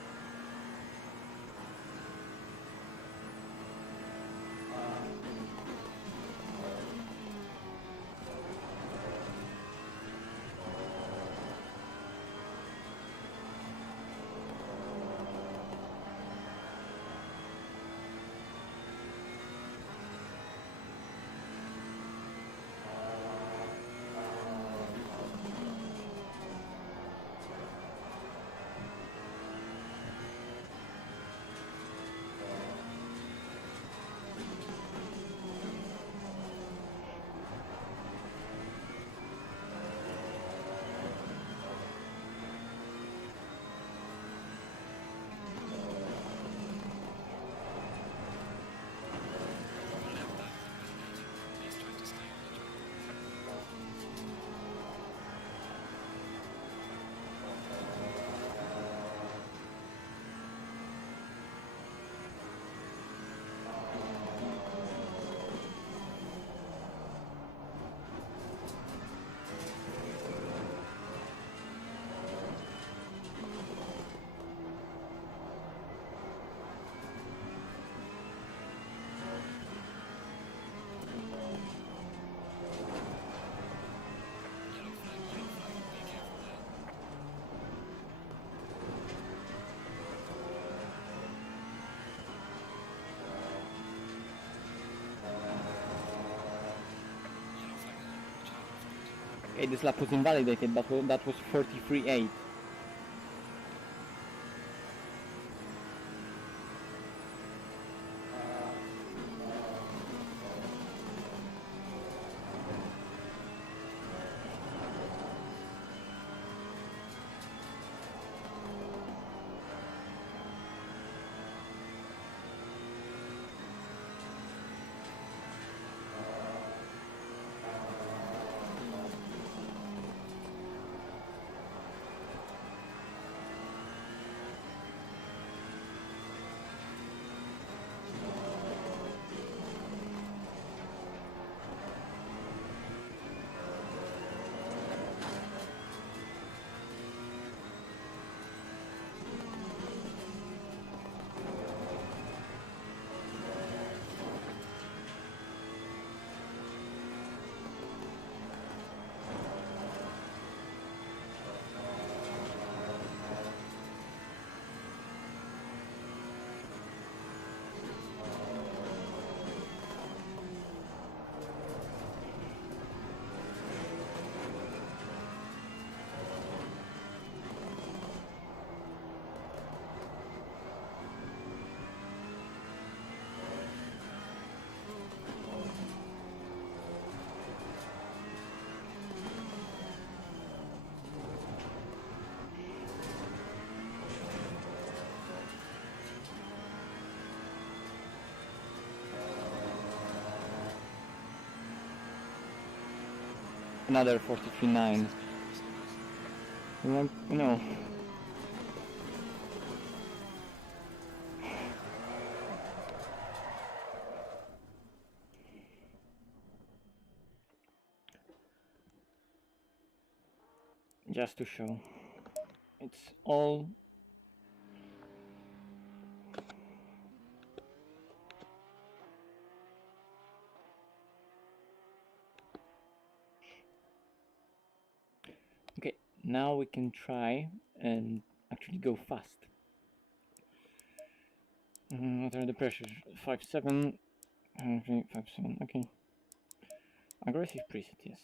Okay, this lap was invalidated, but that was 43.8. Another 43.9. You know. Just to show. It's all okay. Now we can try and actually go fast. What are the pressures? 5.7, 5.7. Okay. Aggressive preset, yes.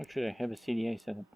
Actually, I have a CDA setup.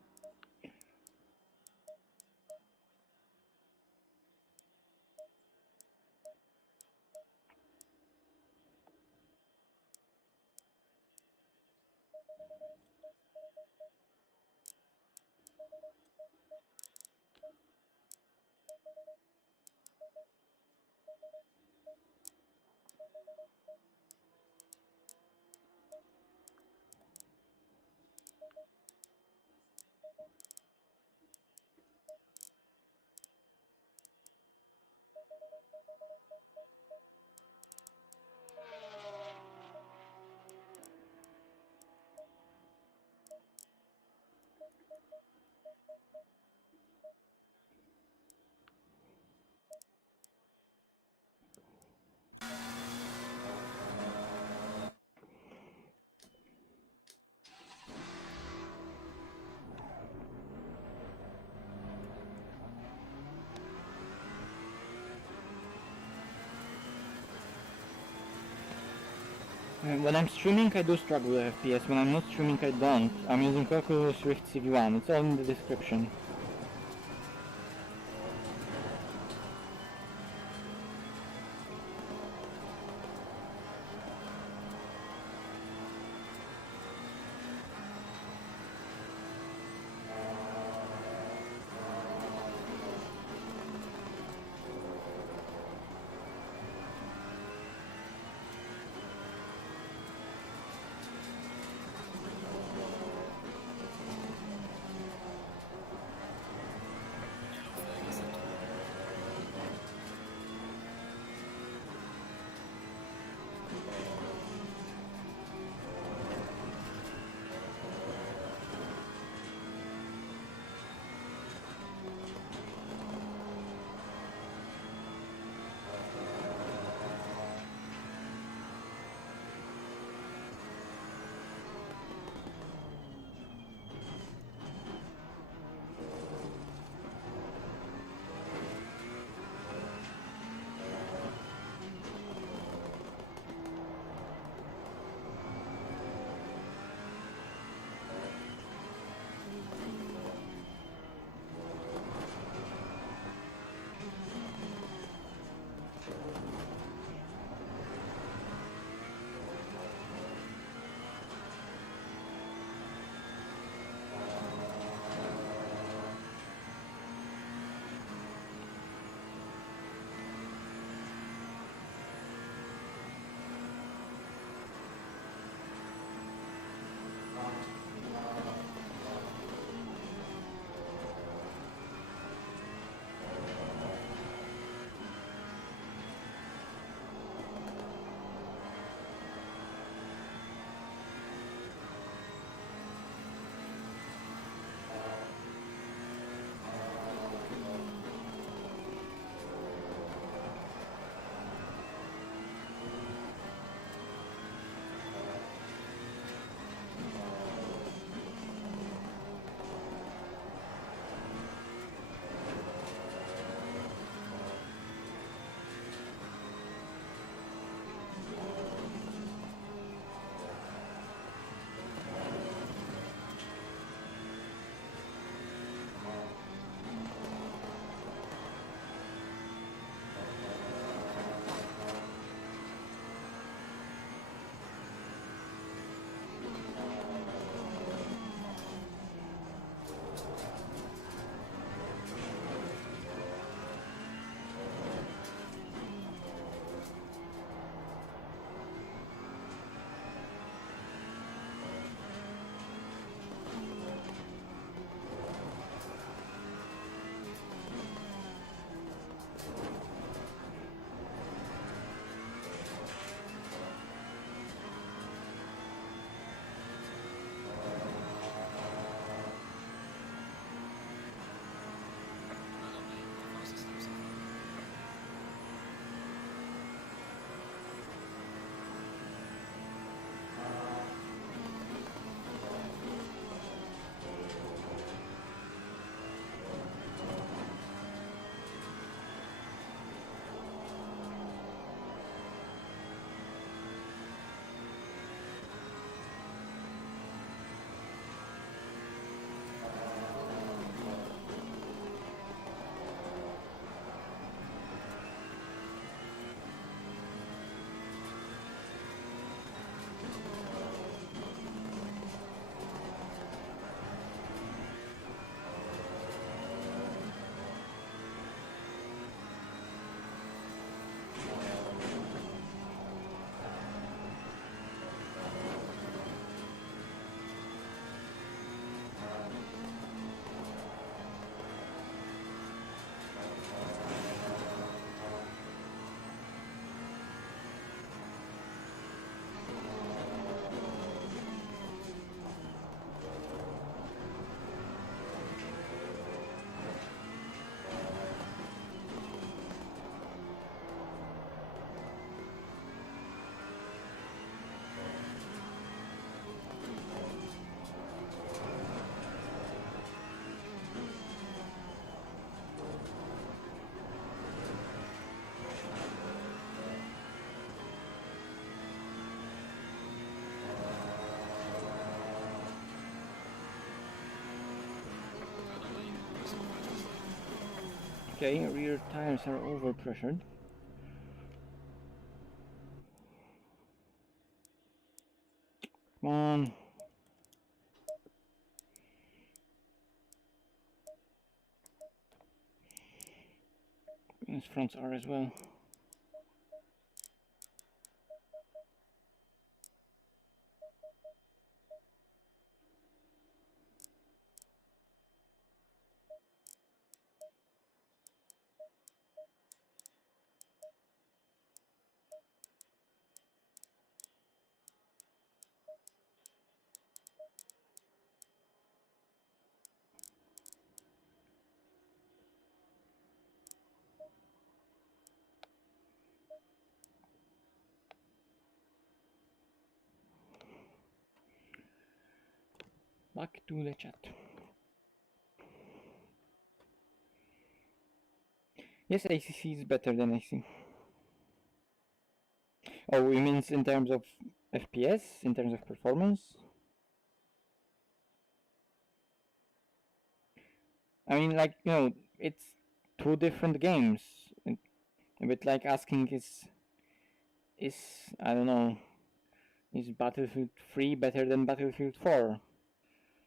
When I'm streaming, I do struggle with FPS. When I'm not streaming, I don't. I'm using Oculus Rift CV1. It's all in the description. Okay, rear tires are overpressured. Come on. These fronts are as well. Back to the chat. Yes, ACC is better than AC. Oh, you mean in terms of FPS, in terms of performance? I mean, like, you know, it's two different games. A bit like asking is I don't know, is Battlefield 3 better than Battlefield 4?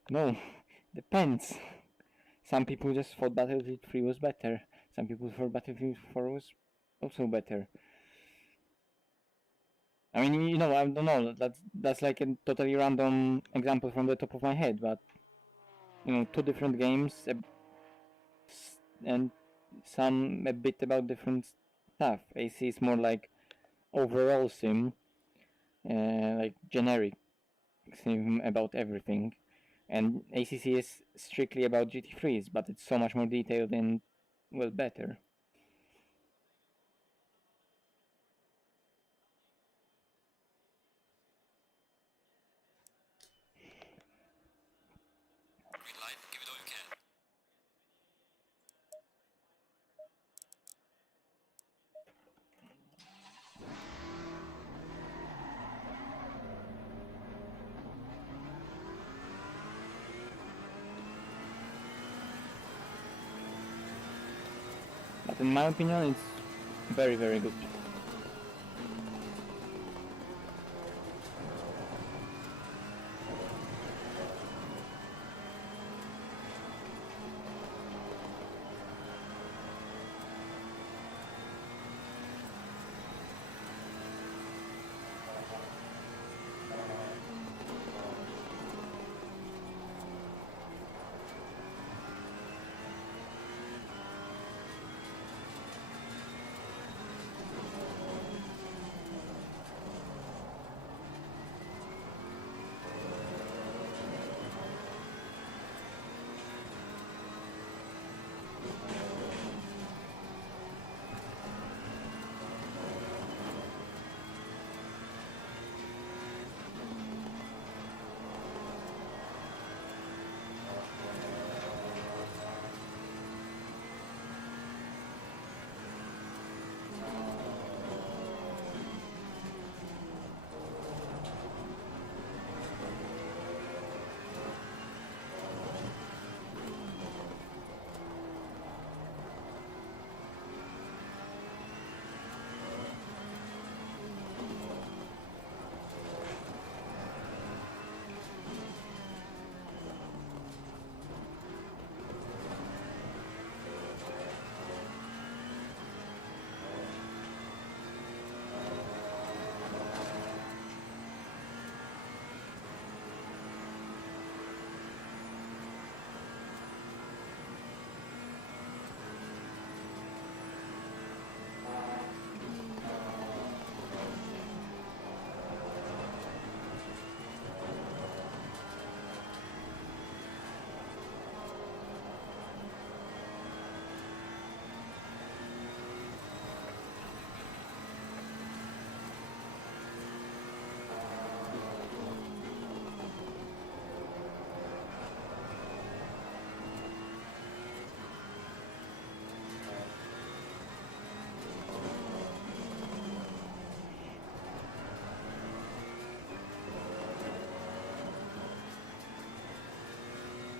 No, depends. Some people just thought Battlefield 3 was better. Some people thought Battlefield 4 was also better. I mean, you know, I don't know. That's like a totally random example from the top of my head, but you know, two different games and some a bit about different stuff. AC is more like overall sim, like generic sim about everything, and ACC is strictly about GT3s, but it's so much more detailed and well better. Green light, give it all you can. But in my opinion, it's very, very good.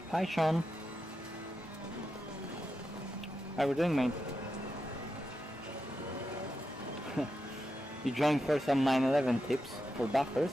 Hi, Sean. How we doing, mate? You joined for some 911 tips for buffers?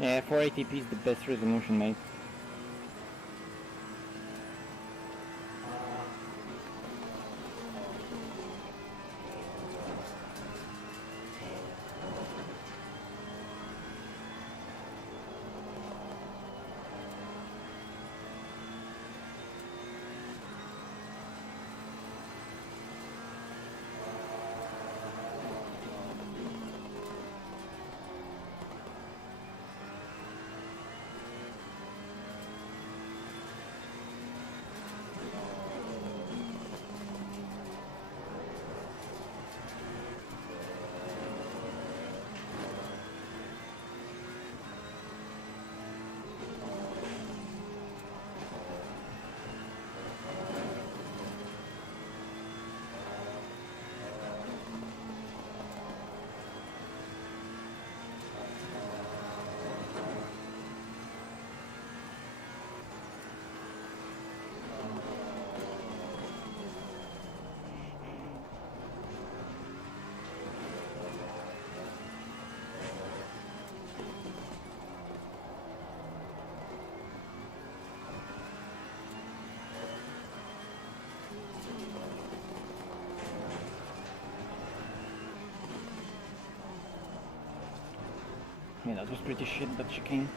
Yeah, 480p is the best resolution, mate. Yeah, that was pretty shit, that chicane.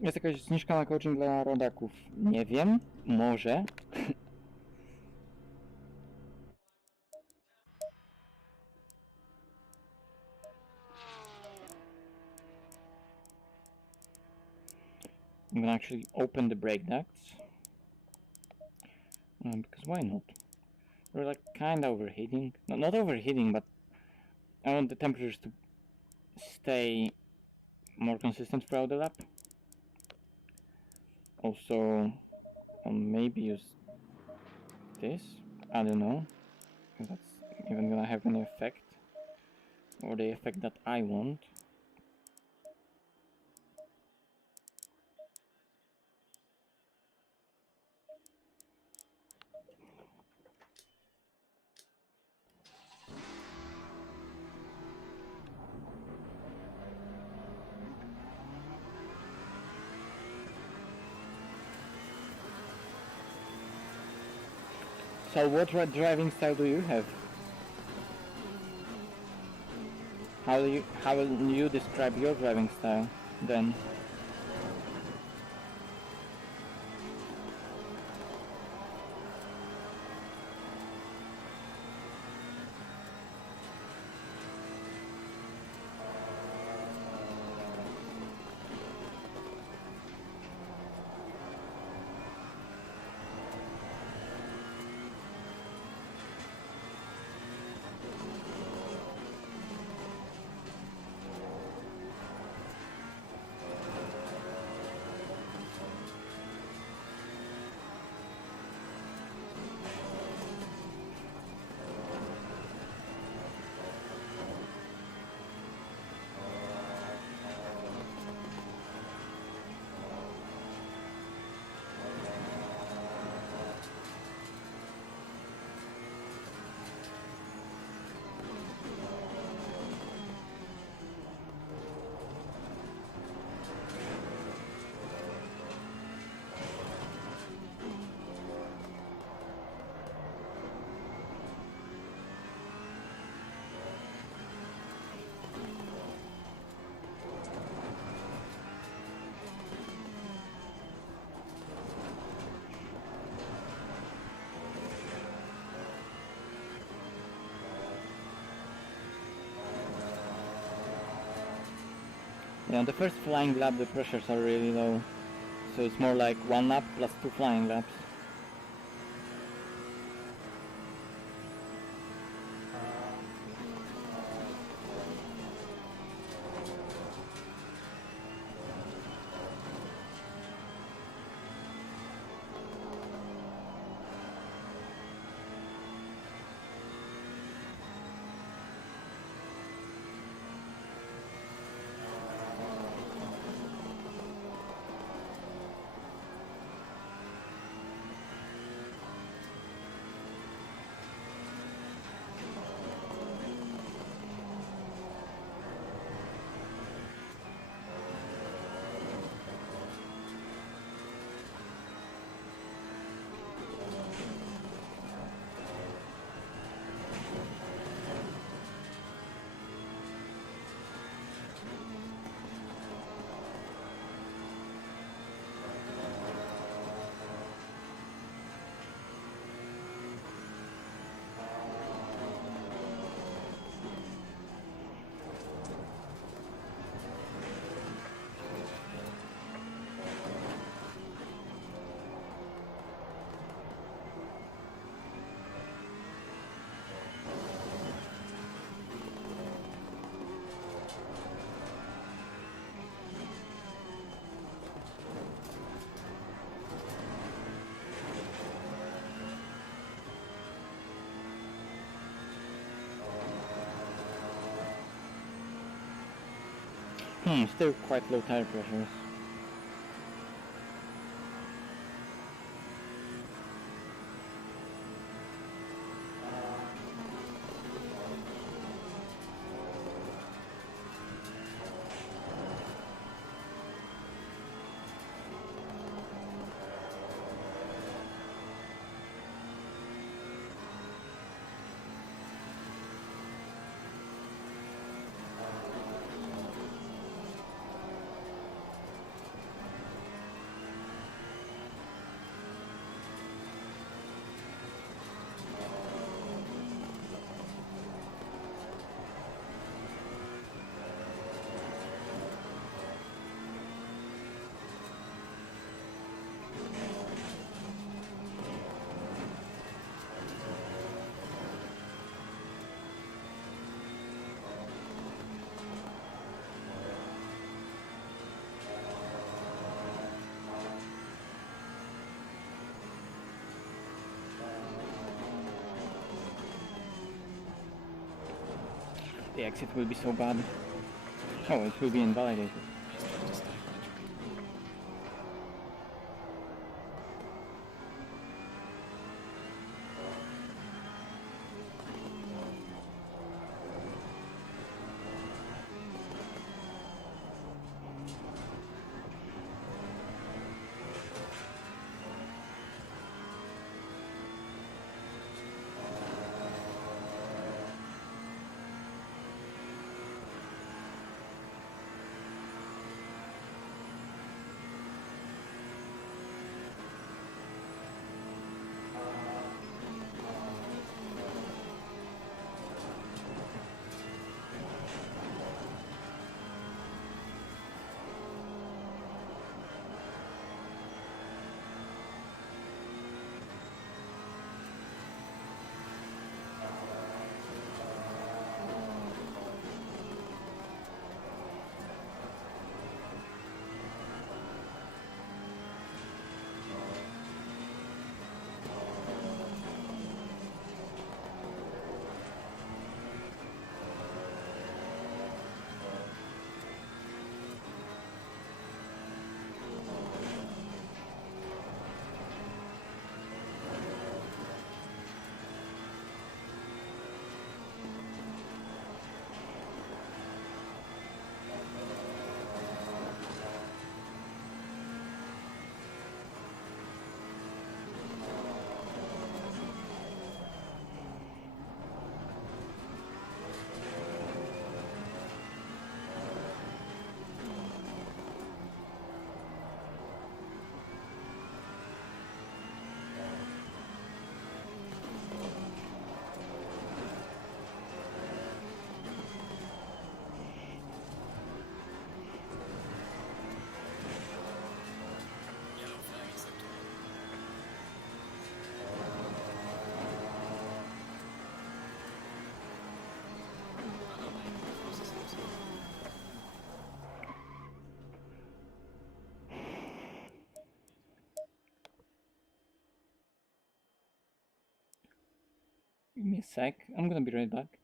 Jest jakaś zniżka na coaching dla rodaków? Nie wiem, może. I'm gonna actually open the brake ducts. Because why not? We're like kinda overheating. No, not overheating, but I want the temperatures to stay more consistent throughout the lap. Also, maybe use this. I don't know if that's even gonna have any effect, or the effect that I want. So what driving style do you have? How will you describe your driving style then? Yeah, on the first flying lap the pressures are really low, so it's more like 1 lap plus 2 flying laps. Still quite low tire pressures. the exit will be so bad. Oh, it will be invalidated. Give me a sec. I'm gonna be right back.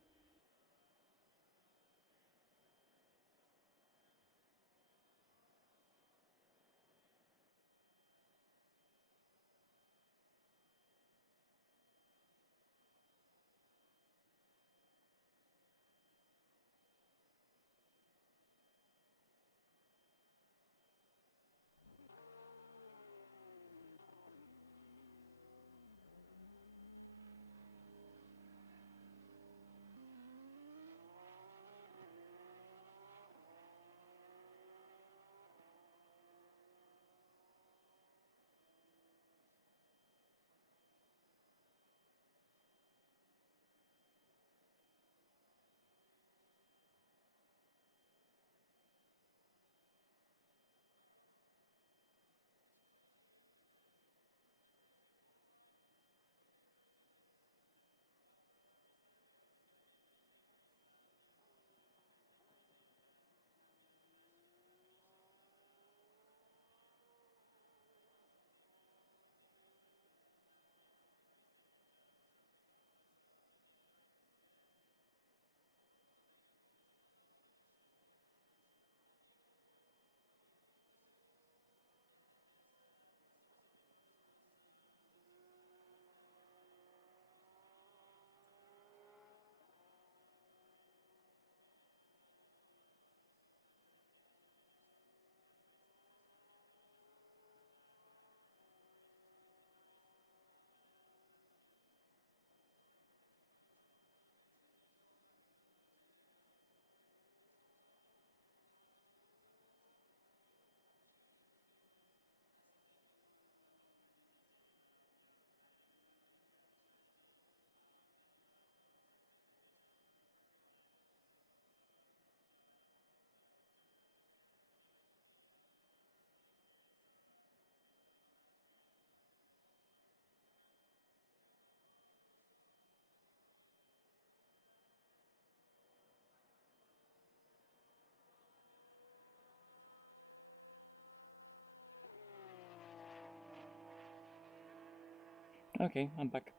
Okay, I'm back.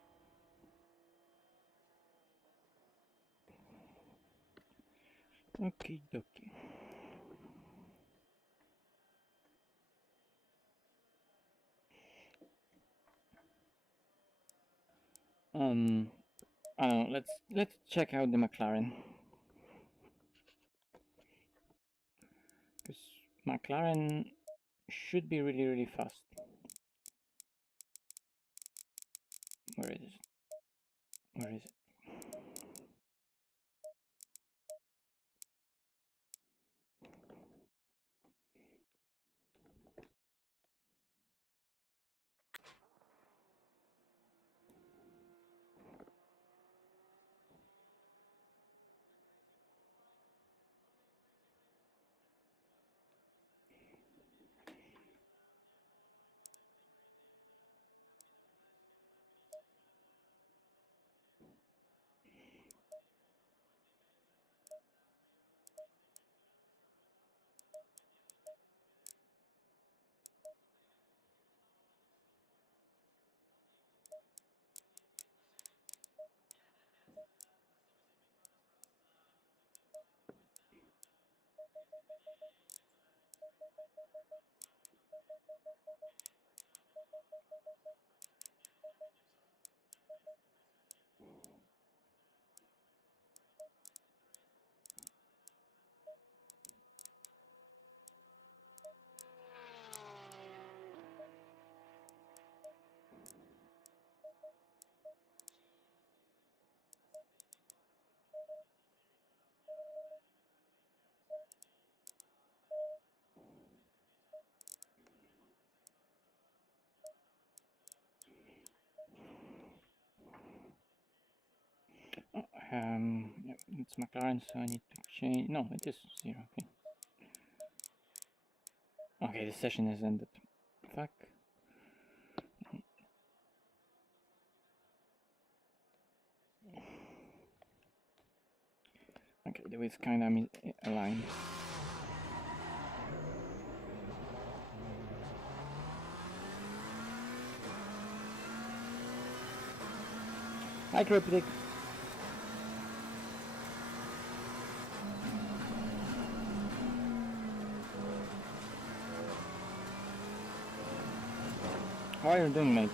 Okay, dokie. I don't know. Let's check out the McLaren, because McLaren should be really fast. Where is it? Where is it? Yeah, it's McLaren, so I need to change. No, it is 0. Okay. Okay, the session has ended. Fuck. Okay, the wheels kind of aligned. Hi, Cryptic. How are you doing, mate?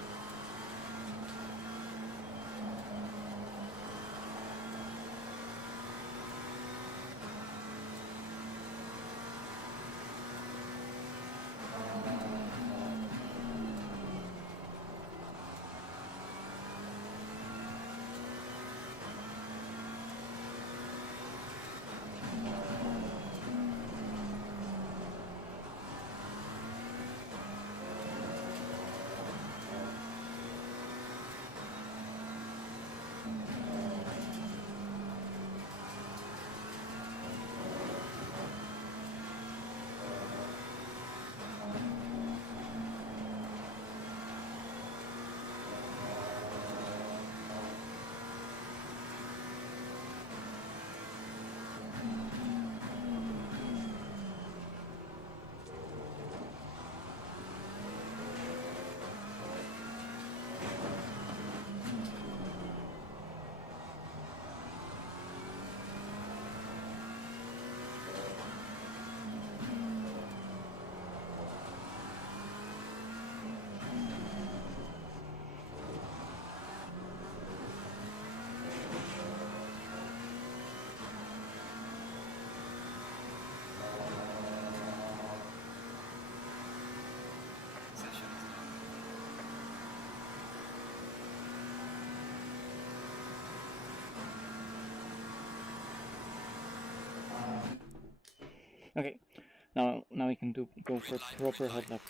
Okay, now we can go for proper hot lap. Go, go, go.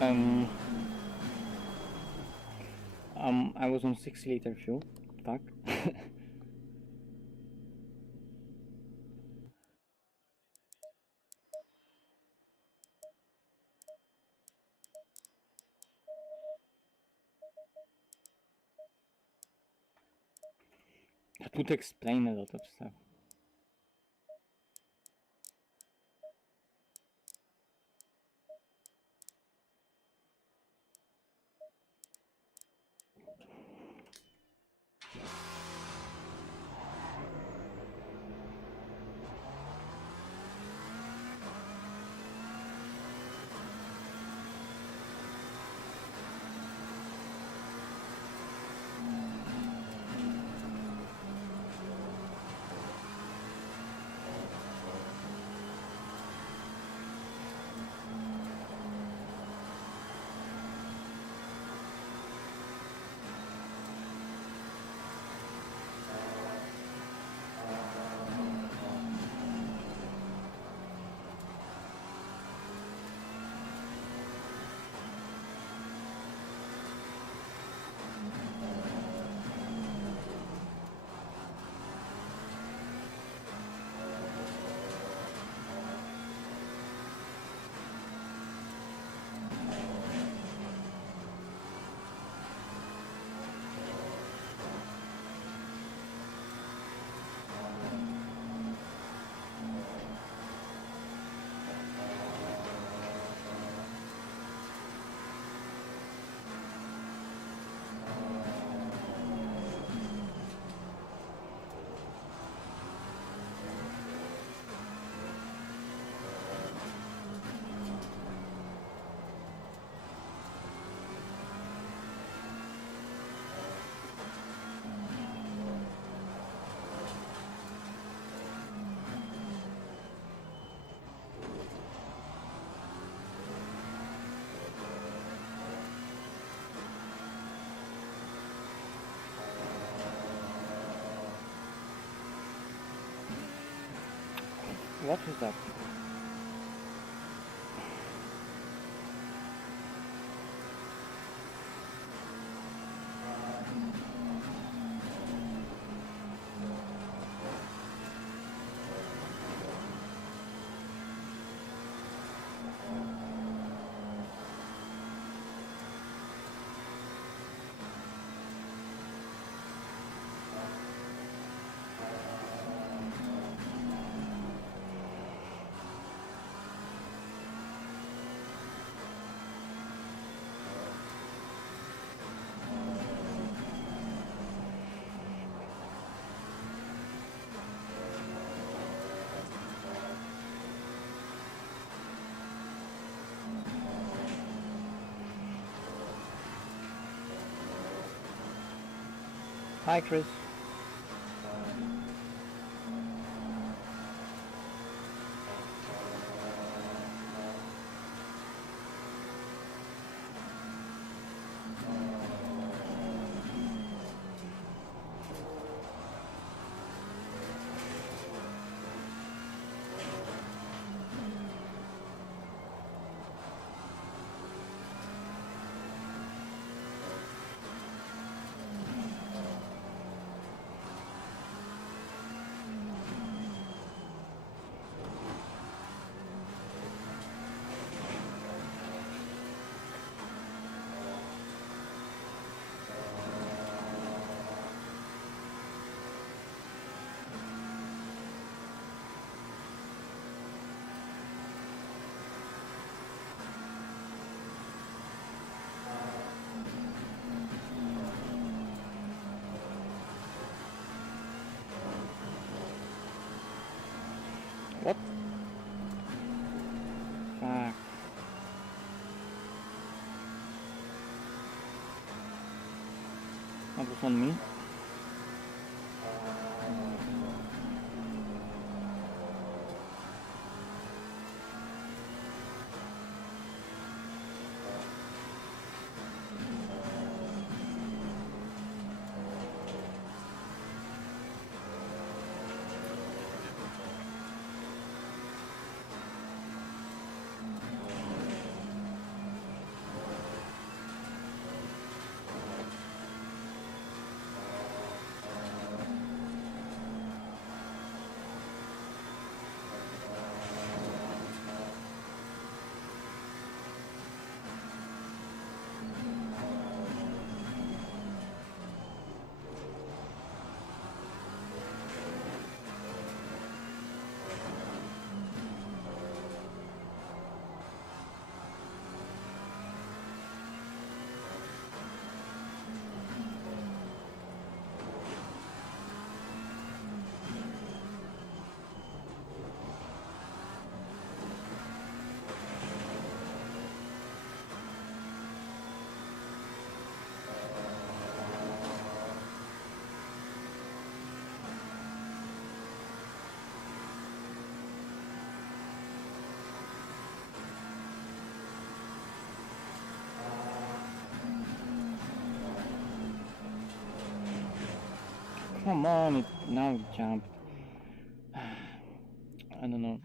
Um, I was on 6 liter fuel. Fuck. That would explain a lot of stuff. What is that? Hi, Chris. What? Fuck. That was on me. come on, it now jumped. I don't know.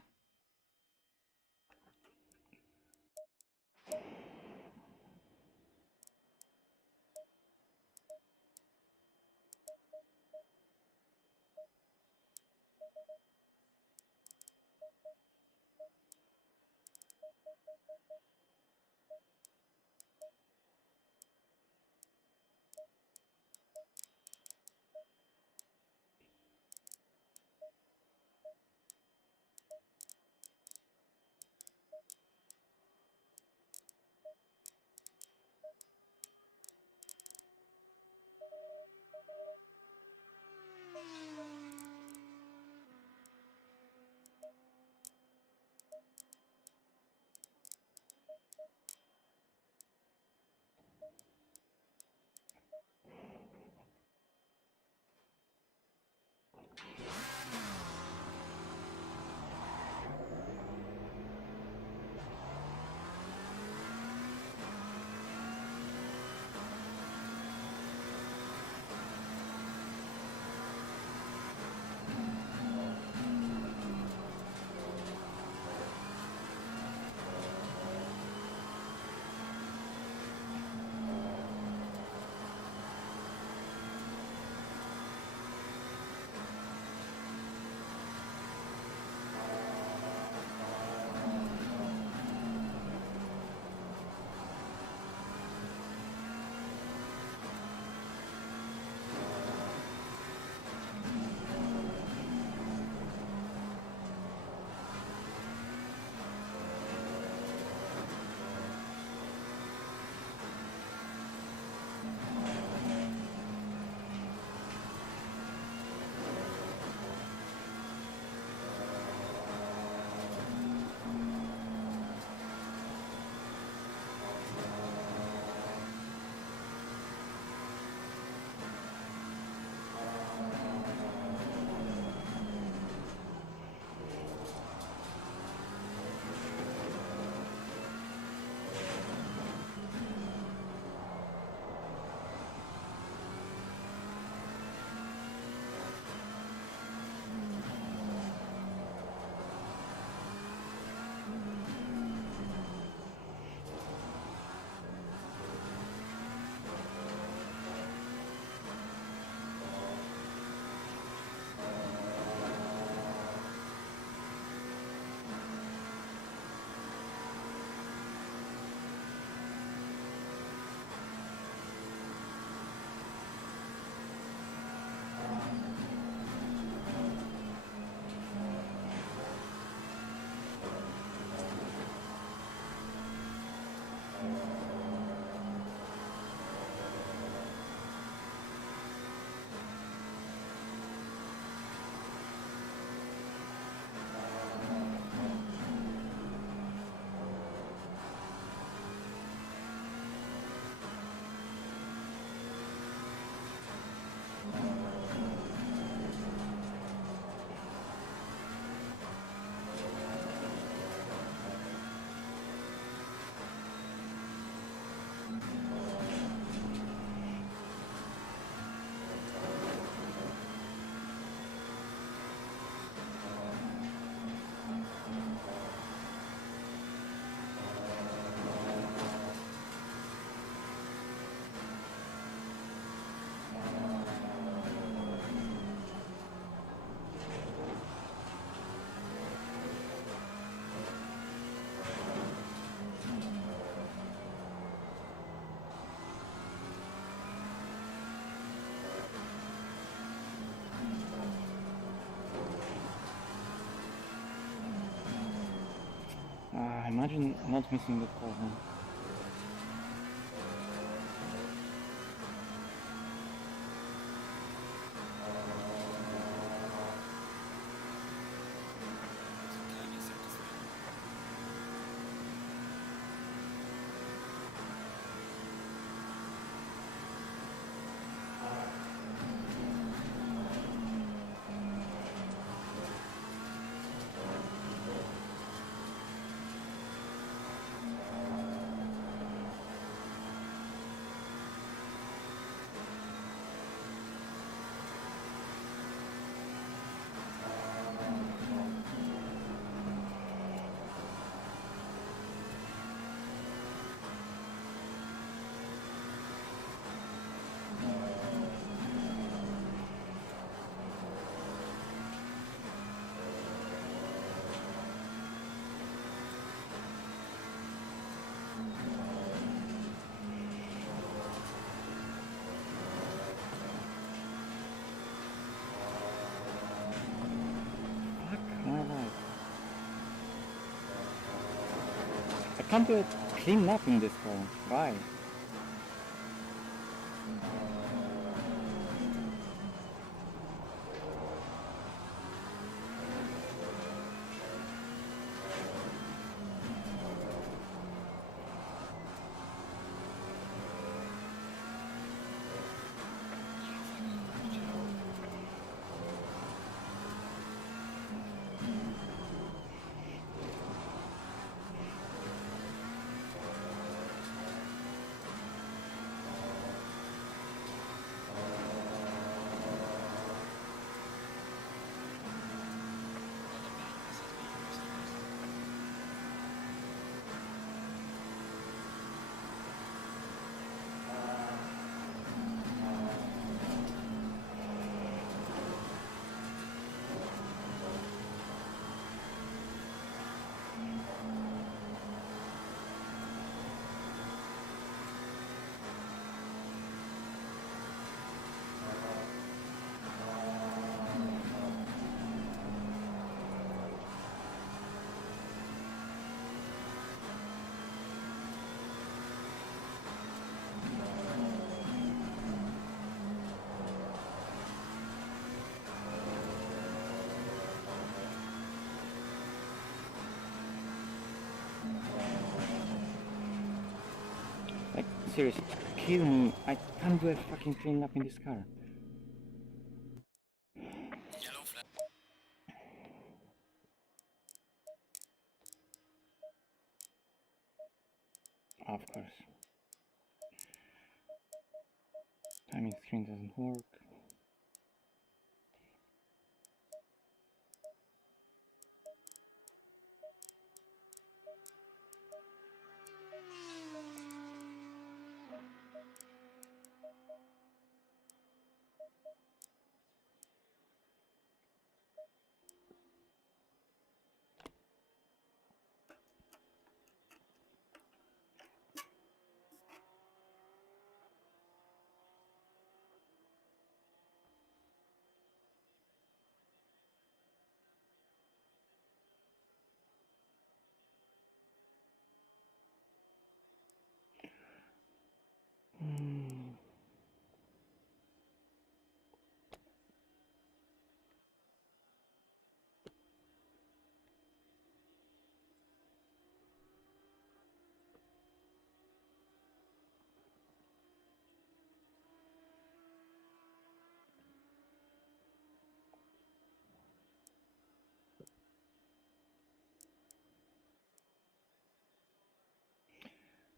Imagine not missing that corner. can't do a clean lap in this car. Why? Like, seriously, kill me. I can't do a fucking clean lap in this car. Yellow flag. Of course. Timing screen doesn't work.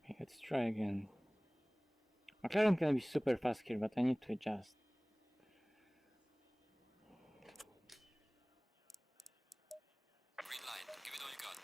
Okay, let's try again. McLaren can be super fast here, but I need to adjust. Green light. Give it all you got.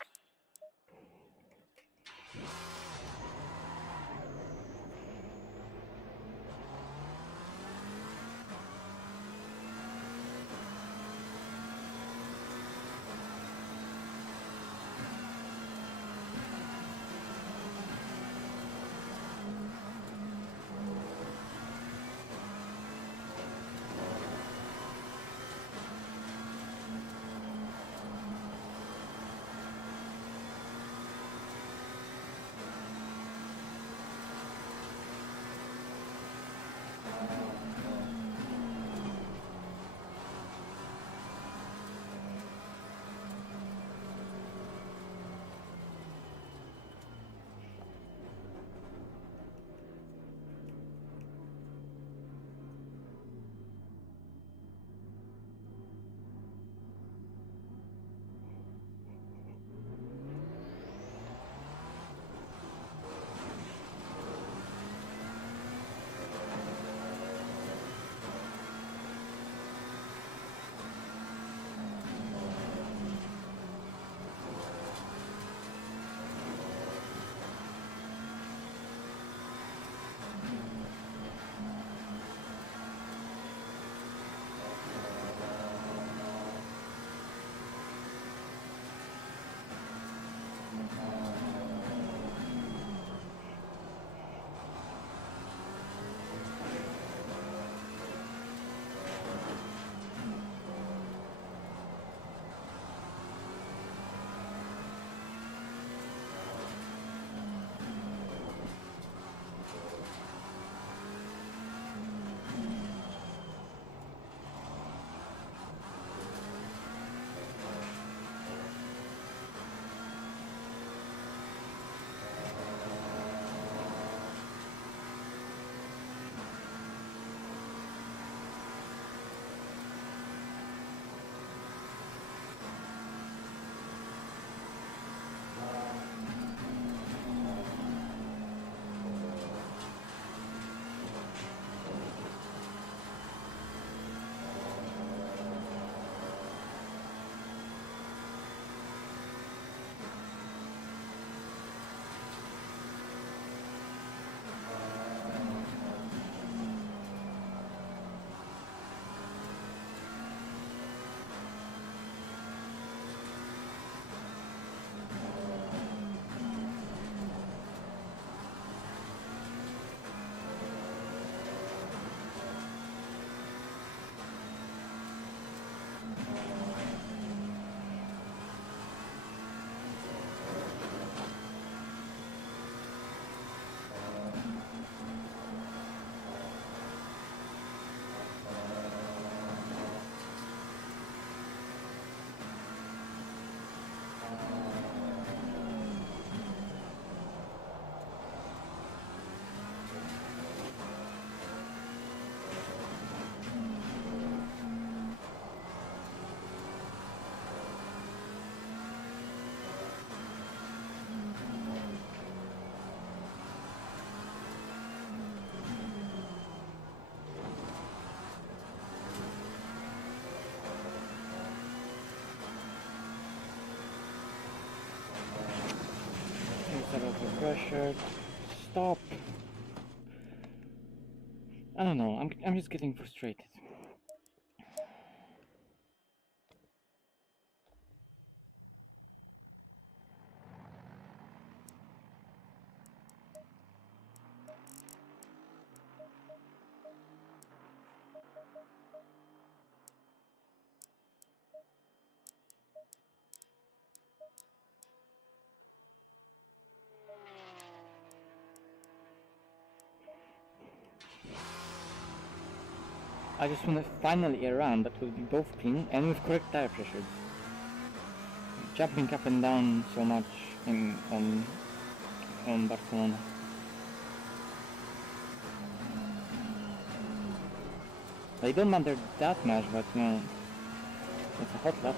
step overpressured. Stop! I don't know, I'm just getting frustrated. I just want to finally a round that will be both clean and with correct tire pressures. Jumping up and down so much on Barcelona. They don't matter that much, but you know, it's a hot lap.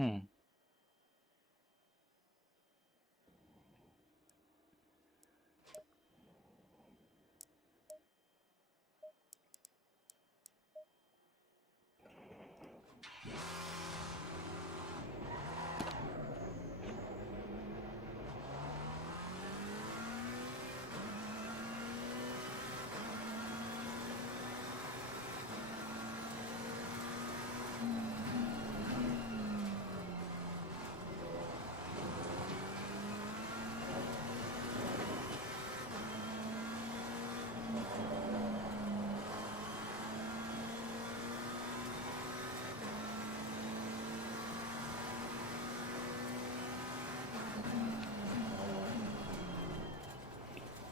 Hmm.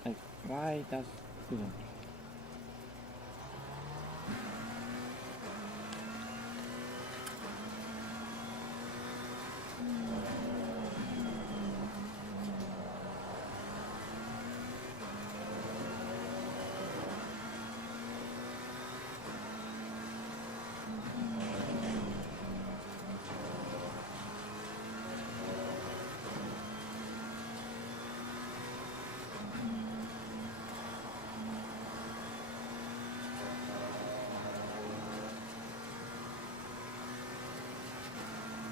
Like, why does do that?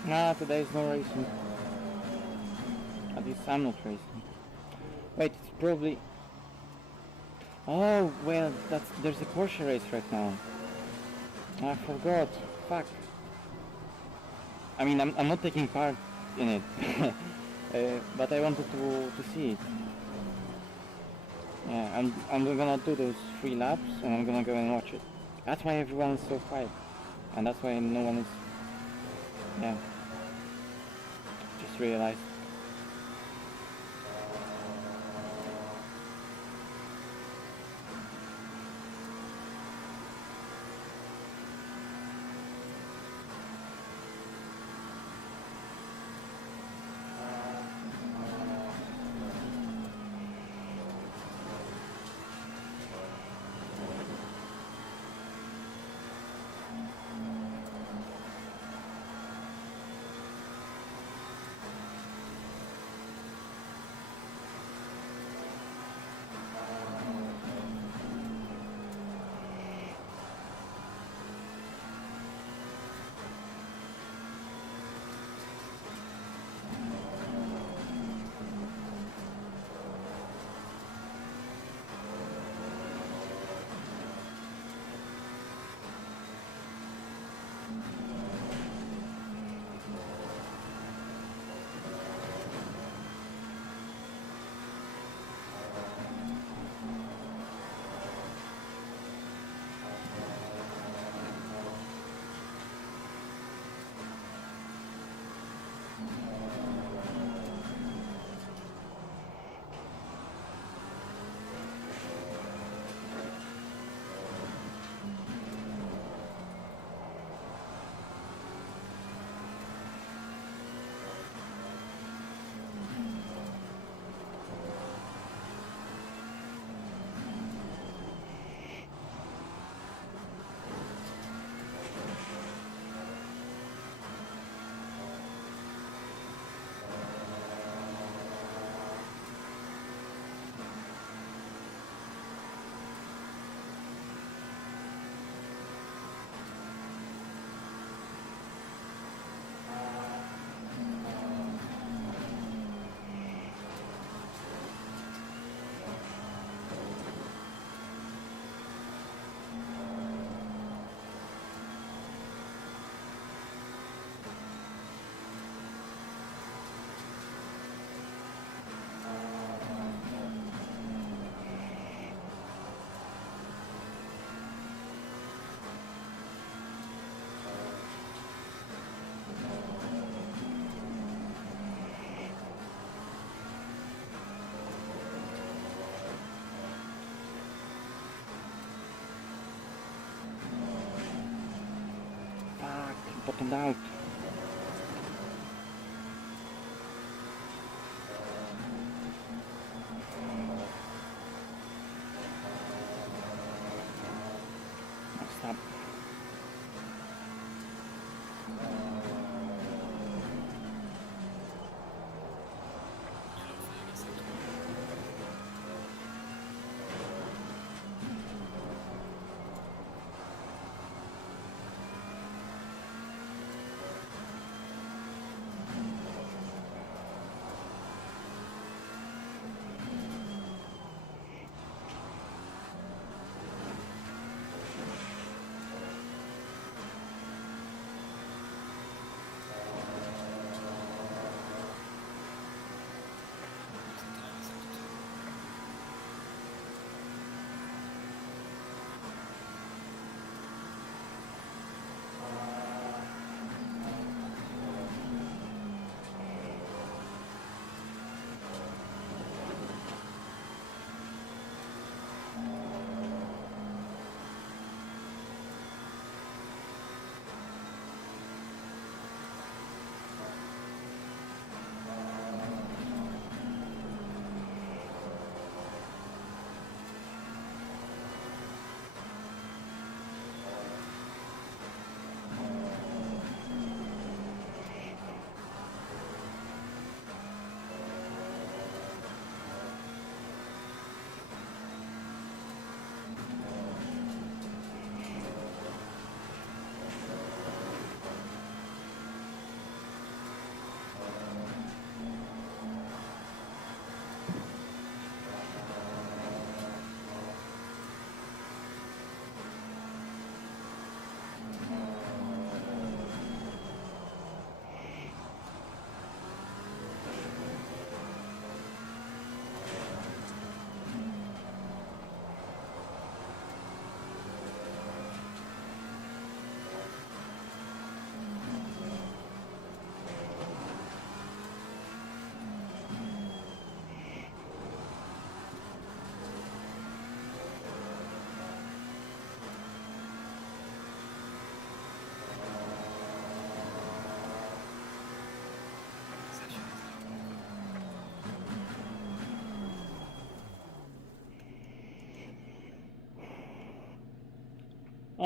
Nah, today's no racing. At least I'm not racing. Wait, it's probably. Oh well, there's a Porsche race right now. I forgot. Fuck. I mean, I'm not taking part in it, but I wanted to see it. Yeah, I'm gonna do those 3 laps and I'm gonna go and watch it. That's why everyone is so quiet, and that's why no one is. Yeah, just realized. Fuck, bottomed out. Stop.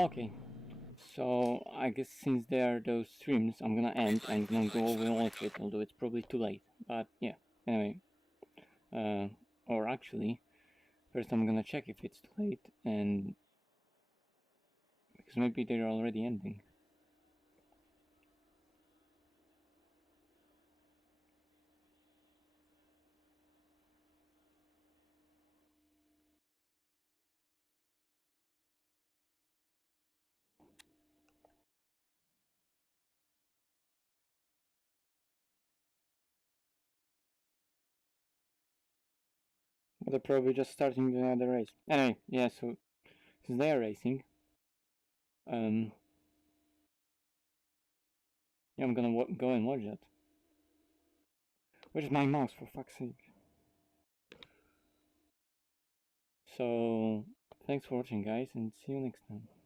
Okay, so I guess since there are those streams, I'm gonna end and gonna go over all of it, although it's probably too late. But yeah, anyway, or actually, first I'm gonna check if it's too late, and because maybe they're already ending. But they're probably just starting another race. Anyway, yeah, so since they are racing, yeah, I'm gonna go and watch that. Where's my mouse, for fuck's sake? So, thanks for watching, guys, and see you next time.